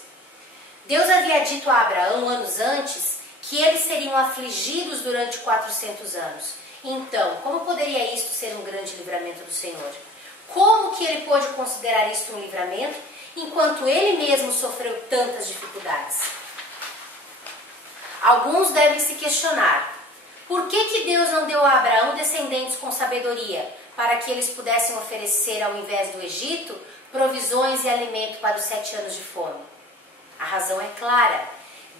Deus havia dito a Abraão, anos antes, que eles seriam afligidos durante 400 anos. Então, como poderia isto ser um grande livramento do Senhor? Como que ele pôde considerar isto um livramento, enquanto ele mesmo sofreu tantas dificuldades? Alguns devem se questionar, por que Deus não deu a Abraão descendentes com sabedoria, para que eles pudessem oferecer, ao invés do Egito, provisões e alimento para os 7 anos de fome? A razão é clara,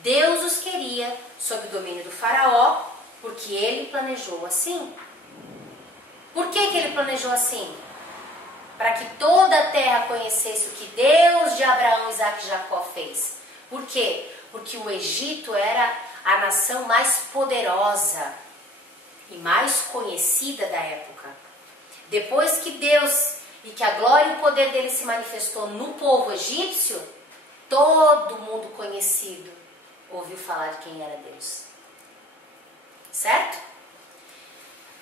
Deus os queria sob o domínio do faraó, porque ele planejou assim. Por que ele planejou assim? Para que toda a terra conhecesse o que Deus de Abraão, Isaque e Jacó fez. Por quê? Porque o Egito era a nação mais poderosa e mais conhecida da época. Depois que Deus e que a glória e o poder dele se manifestou no povo egípcio, todo mundo conhecido ouviu falar de quem era Deus. Certo?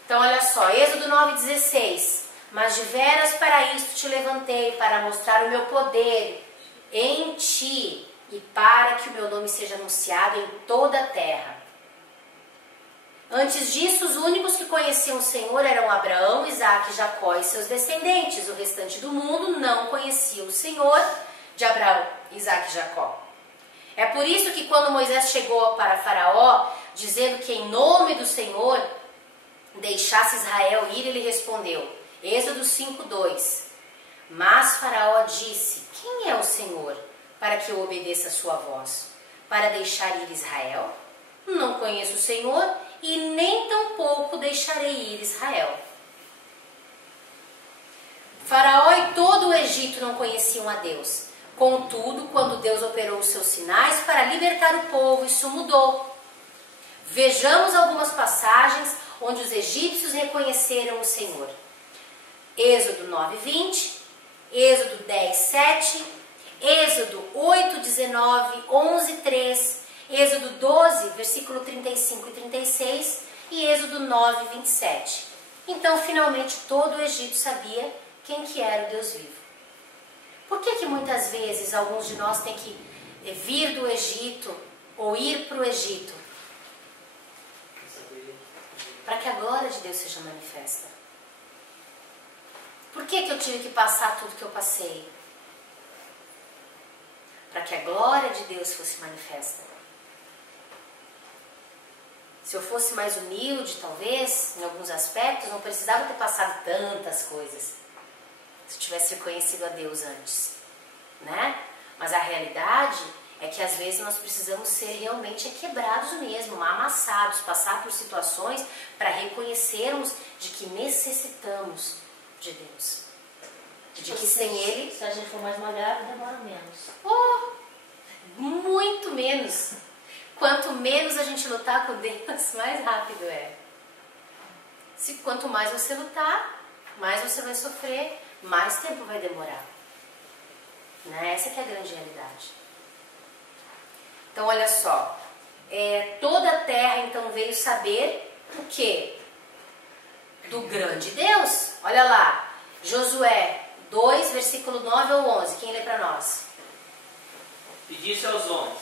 Então olha só, Êxodo 9,16. Mas de veras para isto te levantei, para mostrar o meu poder em ti, e para que o meu nome seja anunciado em toda a terra. Antes disso, os únicos que conheciam o Senhor eram Abraão, Isaque, Jacó e seus descendentes. O restante do mundo não conhecia o Senhor de Abraão, Isaque e Jacó. É por isso que quando Moisés chegou para Faraó, dizendo que em nome do Senhor deixasse Israel ir, ele respondeu, Êxodo 5:2. Mas Faraó disse, quem é o Senhor, para que eu obedeça a sua voz? Para deixar ir Israel? Não conheço o Senhor e nem tampouco deixarei ir Israel. Faraó e todo o Egito não conheciam a Deus. Contudo, quando Deus operou os seus sinais para libertar o povo, isso mudou. Vejamos algumas passagens onde os egípcios reconheceram o Senhor. Êxodo 9:20, Êxodo 10:7, Êxodo 8:19, 11:3, Êxodo 12, versículo 35 e 36 e Êxodo 9:27. Então, finalmente, todo o Egito sabia quem que era o Deus vivo. Por que muitas vezes alguns de nós têm que vir do Egito ou ir para o Egito? Para que a glória de Deus seja manifesta. Por que eu tive que passar tudo que eu passei? Para que a glória de Deus fosse manifesta. Se eu fosse mais humilde, talvez, em alguns aspectos, não precisava ter passado tantas coisas. Se eu tivesse reconhecido a Deus antes, né? Mas a realidade é que às vezes nós precisamos ser realmente quebrados mesmo, amassados, passar por situações para reconhecermos de que necessitamos de Deus. De que sem Ele... Se a gente for mais malhado, demora menos. Oh, muito menos. Quanto menos a gente lutar com Deus, mais rápido é. Quanto mais você lutar, mais você vai sofrer, mais tempo vai demorar. Né? Essa que é a grande realidade. Então, olha só. Toda a terra, então, veio saber o quê? Do grande Deus. Olha lá. Josué 2, versículo 9 ao 11. Quem lê para nós? e disse aos homens: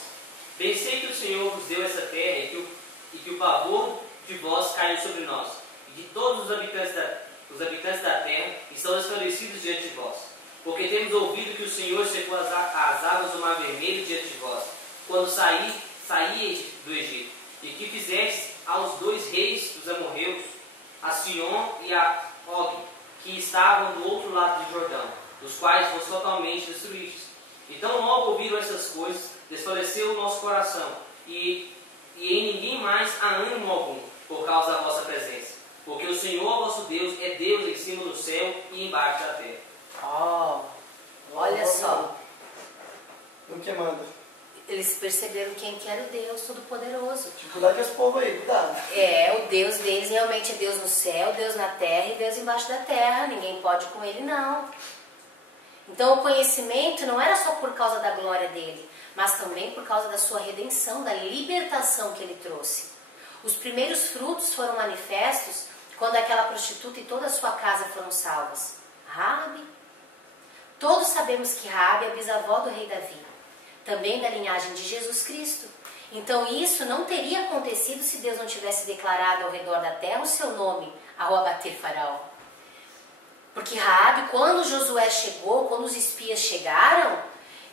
Bem sei que o Senhor vos deu essa terra e que o pavor de vós caiu sobre nós, e de todos os habitantes da terra estão esclarecidos diante de vós. Porque temos ouvido que o Senhor secou as águas do Mar Vermelho diante de vós, quando saíeis do Egito, e que fizestes aos 2 reis dos amorreus, a Sion e a Og, que estavam do outro lado do Jordão, dos quais vos totalmente destruístes. Então logo ouviram essas coisas, desfaleceu o nosso coração, e em ninguém mais há ânimo algum, por causa da vossa presença. Porque o Senhor vosso Deus é Deus em cima do céu e embaixo da terra. Olha só. O que manda? Eles perceberam quem que era o Deus Todo-Poderoso. Cuidado com esse povo aí, cuidado. O Deus deles realmente é Deus no céu, Deus na terra e Deus embaixo da terra. Ninguém pode com ele, não. Então o conhecimento não era só por causa da glória dele, mas também por causa da sua redenção, da libertação que ele trouxe. Os primeiros frutos foram manifestos quando aquela prostituta e toda a sua casa foram salvas. Raabe. Todos sabemos que Raabe é a bisavó do rei Davi, também da linhagem de Jesus Cristo. Então isso não teria acontecido se Deus não tivesse declarado ao redor da terra o seu nome ao abater Faraó. Porque Raabe, quando Josué chegou, quando os espias chegaram,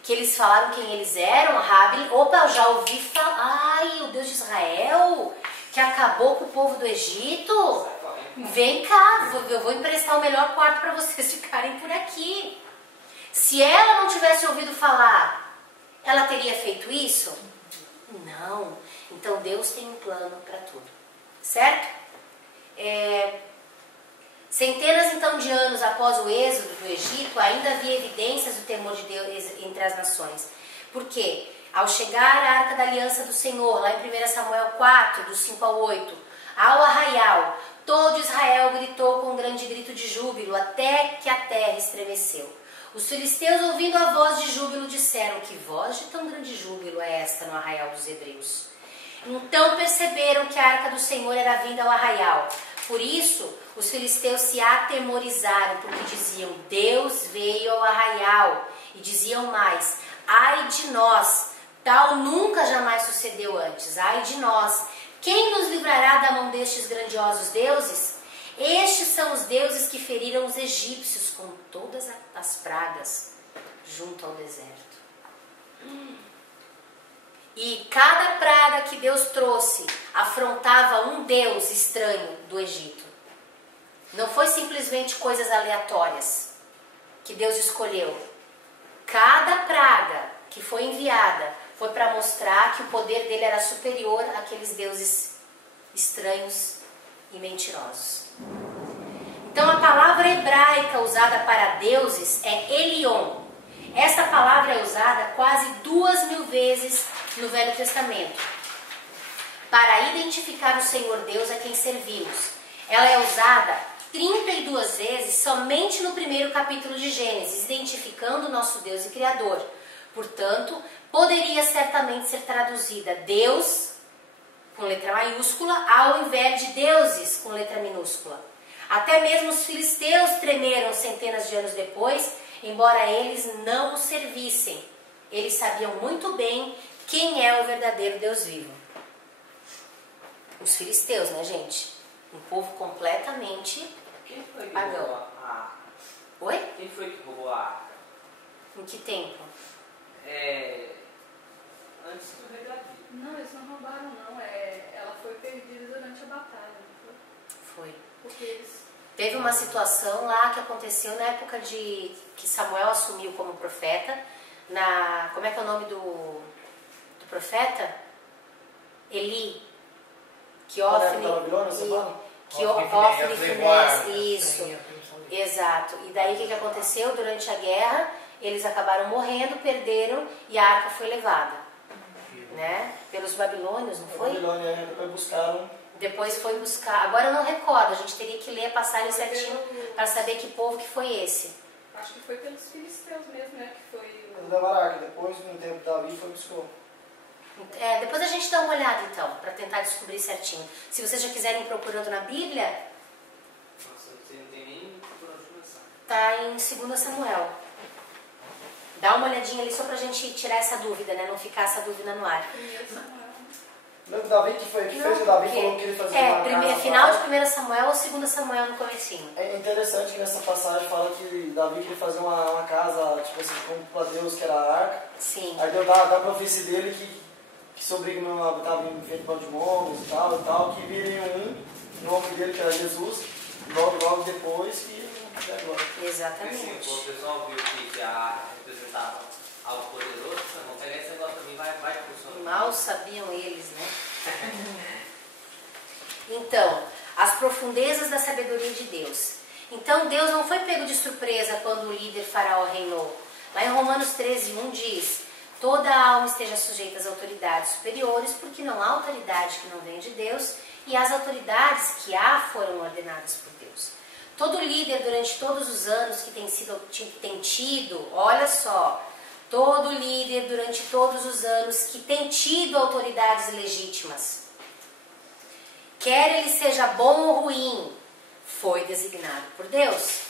que eles falaram quem eles eram, Raabe, opa, já ouvi falar, ai, o Deus de Israel, que acabou com o povo do Egito, vem cá, eu vou emprestar o melhor quarto para vocês ficarem por aqui. Se ela não tivesse ouvido falar, ela teria feito isso? Não. Então Deus tem um plano para tudo, certo? Centenas então de anos após o êxodo do Egito, ainda havia evidências do temor de Deus entre as nações. Por quê? Ao chegar a Arca da Aliança do Senhor, lá em 1 Samuel 4, do 5 ao 8, ao arraial, todo Israel gritou com um grande grito de júbilo, até que a terra estremeceu. Os filisteus, ouvindo a voz de júbilo, disseram: que voz de tão grande júbilo é esta no arraial dos hebreus? Então perceberam que a Arca do Senhor era vinda ao arraial. Por isso, os filisteus se atemorizaram, porque diziam: Deus veio ao arraial. E diziam mais: ai de nós, tal nunca jamais sucedeu antes. Ai de nós, quem nos livrará da mão destes grandiosos deuses? Estes são os deuses que feriram os egípcios com todas as pragas junto ao deserto. E cada praga que Deus trouxe afrontava um Deus estranho do Egito. Não foi simplesmente coisas aleatórias que Deus escolheu. Cada praga que foi enviada foi para mostrar que o poder dele era superior àqueles deuses estranhos e mentirosos. Então a palavra hebraica usada para deuses é Elion. Essa palavra é usada quase 2000 vezes no Velho Testamento para identificar o Senhor Deus a quem servimos. Ela é usada 32 vezes somente no primeiro capítulo de Gênesis, identificando o nosso Deus e Criador. Portanto, poderia certamente ser traduzida Deus com letra maiúscula ao invés de deuses com letra minúscula. Até mesmo os filisteus tremeram centenas de anos depois, embora eles não o servissem. Eles sabiam muito bem quem é o verdadeiro Deus vivo. Os filisteus, né, gente? Um povo completamente Quem foi que pagão. roubou a arca? Oi? Quem foi que roubou a arca? Em que tempo? Antes do rei Davi. Não, eles não roubaram, não. Ela foi perdida durante a batalha, não foi? Foi. Porque eles... Teve uma situação lá que aconteceu na época de que Samuel assumiu como profeta. Como é que é o nome do profeta? Eli. Ofni e Finés. Isso. Exato. E daí o que aconteceu? Durante a guerra, eles acabaram morrendo, perderam e a arca foi levada. Né? Pelos babilônios, não foi? Babilônia, depois buscaram. Depois foi buscar. Agora eu não recordo, a gente teria que ler a passagem certinho para saber que povo que foi esse. Acho que foi pelos filisteus mesmo, né? Que foi Eles levaram a arca, depois, no tempo de Davi, foi buscou. Depois a gente dá uma olhada então, para tentar descobrir certinho. Se vocês já quiserem ir procurando na Bíblia, Nossa, você não tem nem por onde começar. tá em 2 Samuel. Dá uma olhadinha ali só pra gente tirar essa dúvida, né? Não ficar essa dúvida no ar. Lembra o Davi que fez o Davi falou que ele fazia uma casa final de 1 Samuel ou 2 Samuel no comecinho. É interessante que nessa passagem fala que Davi queria fazer uma casa, tipo assim, como para Deus, que era a arca. Sim. Aí deu da profecia dele que seu brigo não habitava em feito pão de momos e tal, que viria o nome dele, que era Jesus, logo depois que é glória. Exatamente. Sim, o pessoal viu que a arca representava algo poderoso, vamos pegar esse negócio também, vai funcionar. Mal sabiam eles, né? Então, as profundezas da sabedoria de Deus. Então, Deus não foi pego de surpresa quando o líder faraó reinou. Lá em Romanos 13:1 diz: toda alma esteja sujeita às autoridades superiores, porque não há autoridade que não venha de Deus, e as autoridades que há foram ordenadas por Deus. Todo líder durante todos os anos que tem tido, olha só, todo líder durante todos os anos que tem tido autoridades legítimas, quer ele seja bom ou ruim, foi designado por Deus.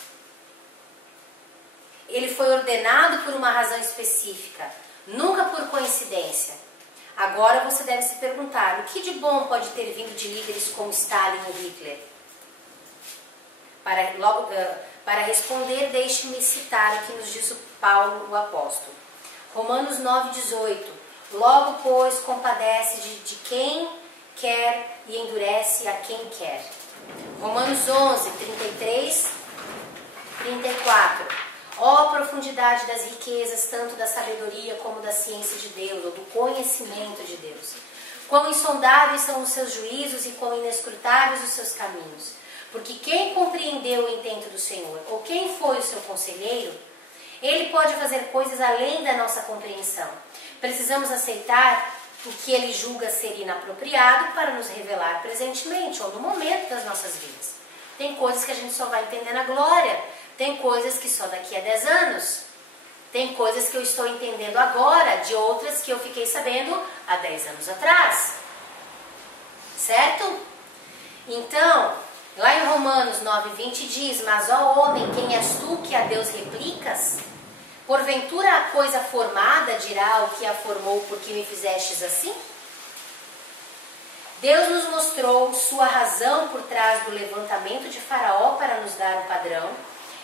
Ele foi ordenado por uma razão específica, nunca por coincidência. Agora você deve se perguntar, o que de bom pode ter vindo de líderes como Stalin ou Hitler? Para responder, deixe-me citar o que nos diz o Paulo, o apóstolo. Romanos 9:18. Logo, pois, compadece de quem quer e endurece a quem quer. Romanos 11:33, 34. Ó profundidade das riquezas, tanto da sabedoria como da ciência de Deus, ou do conhecimento de Deus. Quão insondáveis são os seus juízos e quão inescrutáveis os seus caminhos. Porque quem compreendeu o intento do Senhor, ou quem foi o seu conselheiro, ele pode fazer coisas além da nossa compreensão. Precisamos aceitar o que ele julga ser inapropriado para nos revelar presentemente, ou no momento das nossas vidas. Tem coisas que a gente só vai entender na glória. Tem coisas que só daqui a 10 anos. Tem coisas que eu estou entendendo agora, de outras que eu fiquei sabendo há 10 anos atrás. Certo? Então, lá em Romanos 9:20 diz: mas ó homem, quem és tu que a Deus replicas? Porventura a coisa formada dirá o que a formou porque me fizestes assim? Deus nos mostrou sua razão por trás do levantamento de Faraó para nos dar um padrão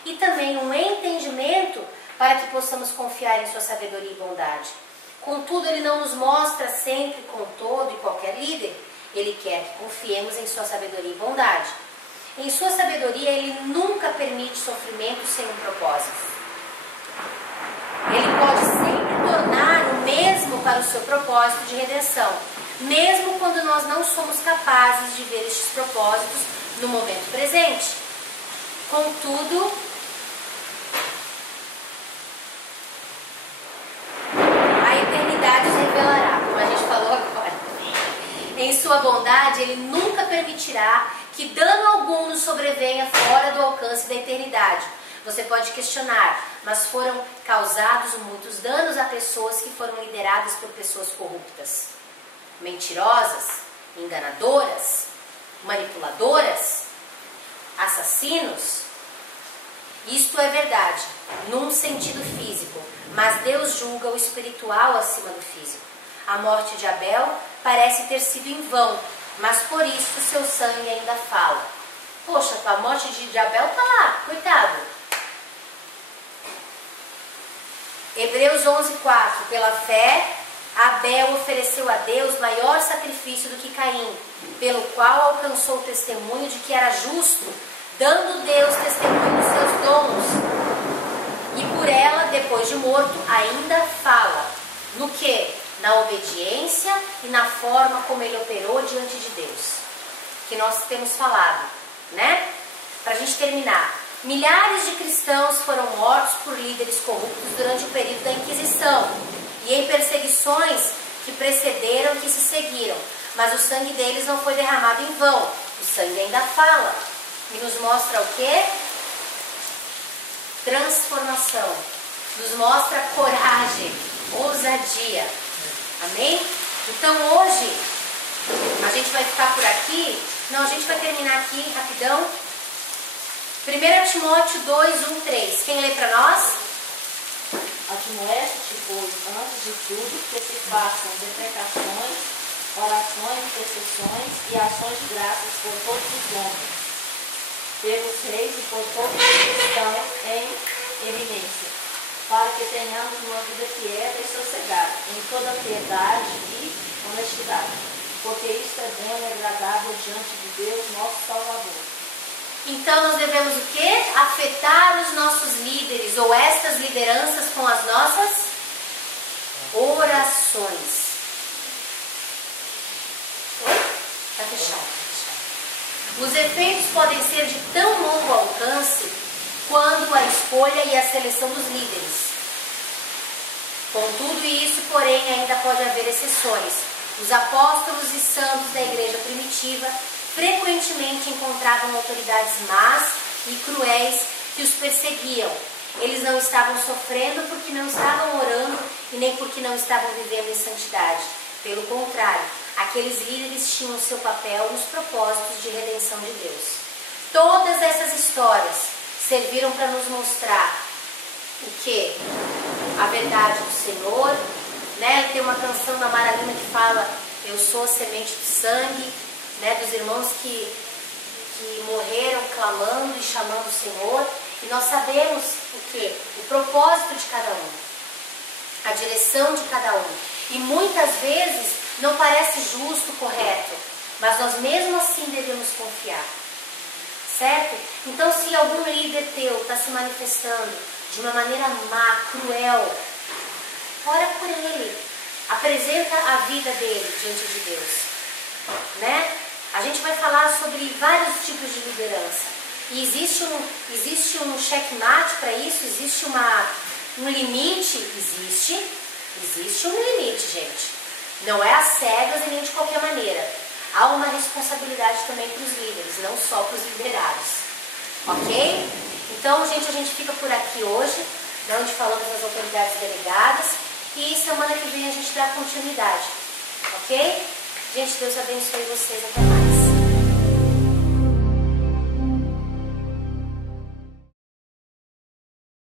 e também um entendimento para que possamos confiar em sua sabedoria e bondade. Contudo, ele não nos mostra sempre com todo e qualquer líder. Ele quer que confiemos em sua sabedoria e bondade. Em sua sabedoria, ele nunca permite sofrimento sem um propósito. Ele pode sempre tornar o mesmo para o seu propósito de redenção, mesmo quando nós não somos capazes de ver estes propósitos no momento presente. Contudo, a eternidade os revelará, como a gente falou agora. Em sua bondade, ele nunca permitirá que dano algum nos sobrevenha fora do alcance da eternidade. Você pode questionar, mas foram causados muitos danos a pessoas que foram lideradas por pessoas corruptas, mentirosas, enganadoras, manipuladoras, assassinos. Isto é verdade, num sentido físico, mas Deus julga o espiritual acima do físico. A morte de Abel parece ter sido em vão, mas por isso seu sangue ainda fala. Poxa, a morte de Abel está lá, coitado. Hebreus 11:4. Pela fé, Abel ofereceu a Deus maior sacrifício do que Caim, pelo qual alcançou o testemunho de que era justo, dando Deus testemunho dos seus dons. E por ela, depois de morto, ainda fala. No que? Na obediência e na forma como ele operou diante de Deus. Que nós temos falado, né? Para a gente terminar. Milhares de cristãos foram mortos por líderes corruptos durante o período da Inquisição e em perseguições que precederam e que se seguiram. Mas o sangue deles não foi derramado em vão. O sangue ainda fala. E nos mostra o quê? Transformação. Nos mostra coragem, ousadia. Amém? Então hoje, a gente vai ficar por aqui. Não, a gente vai terminar aqui rapidão. 1 Timóteo 2:1-3. Quem lê para nós? Admoeste-te, pois, antes de tudo, que se façam deprecações, orações, intercessões e ações de graças por todos os homens, pelos reis e por todos os que estão em eminência, para que tenhamos uma vida quieta e sossegada, em toda piedade e honestidade, porque isto é bom e agradável diante de Deus, nosso Salvador. Então nós devemos o quê? Afetar os nossos líderes ou estas lideranças com as nossas orações. Oi? Tá fechado. Os efeitos podem ser de tão longo alcance quanto a escolha e a seleção dos líderes. Com tudo isso, porém, ainda pode haver exceções. Os apóstolos e santos da igreja primitiva frequentemente encontravam autoridades más e cruéis que os perseguiam. Eles não estavam sofrendo porque não estavam orando e nem porque não estavam vivendo em santidade. Pelo contrário, aqueles líderes tinham seu papel nos propósitos de redenção de Deus. Todas essas histórias serviram para nos mostrar o que? A verdade do Senhor, né? Tem uma canção da Mara Lima que fala: eu sou a semente do sangue, né? Dos irmãos que morreram clamando e chamando o Senhor. E nós sabemos o que? O propósito de cada um, a direção de cada um. E muitas vezes não parece justo, correto, mas nós mesmo assim devemos confiar, certo? Então, se algum líder teu está se manifestando de uma maneira má, cruel, ora por ele, apresenta a vida dele diante de Deus, né? A gente vai falar sobre vários tipos de liderança e existe um checkmate para isso, existe um limite, existe um limite, gente. Não é às cegas e nem de qualquer maneira. Há uma responsabilidade também para os líderes, não só para os liderados. Ok? Então, gente, a gente fica por aqui hoje, onde falamos das autoridades delegadas, e semana que vem a gente dá continuidade. Ok? Gente, Deus abençoe vocês. Até mais.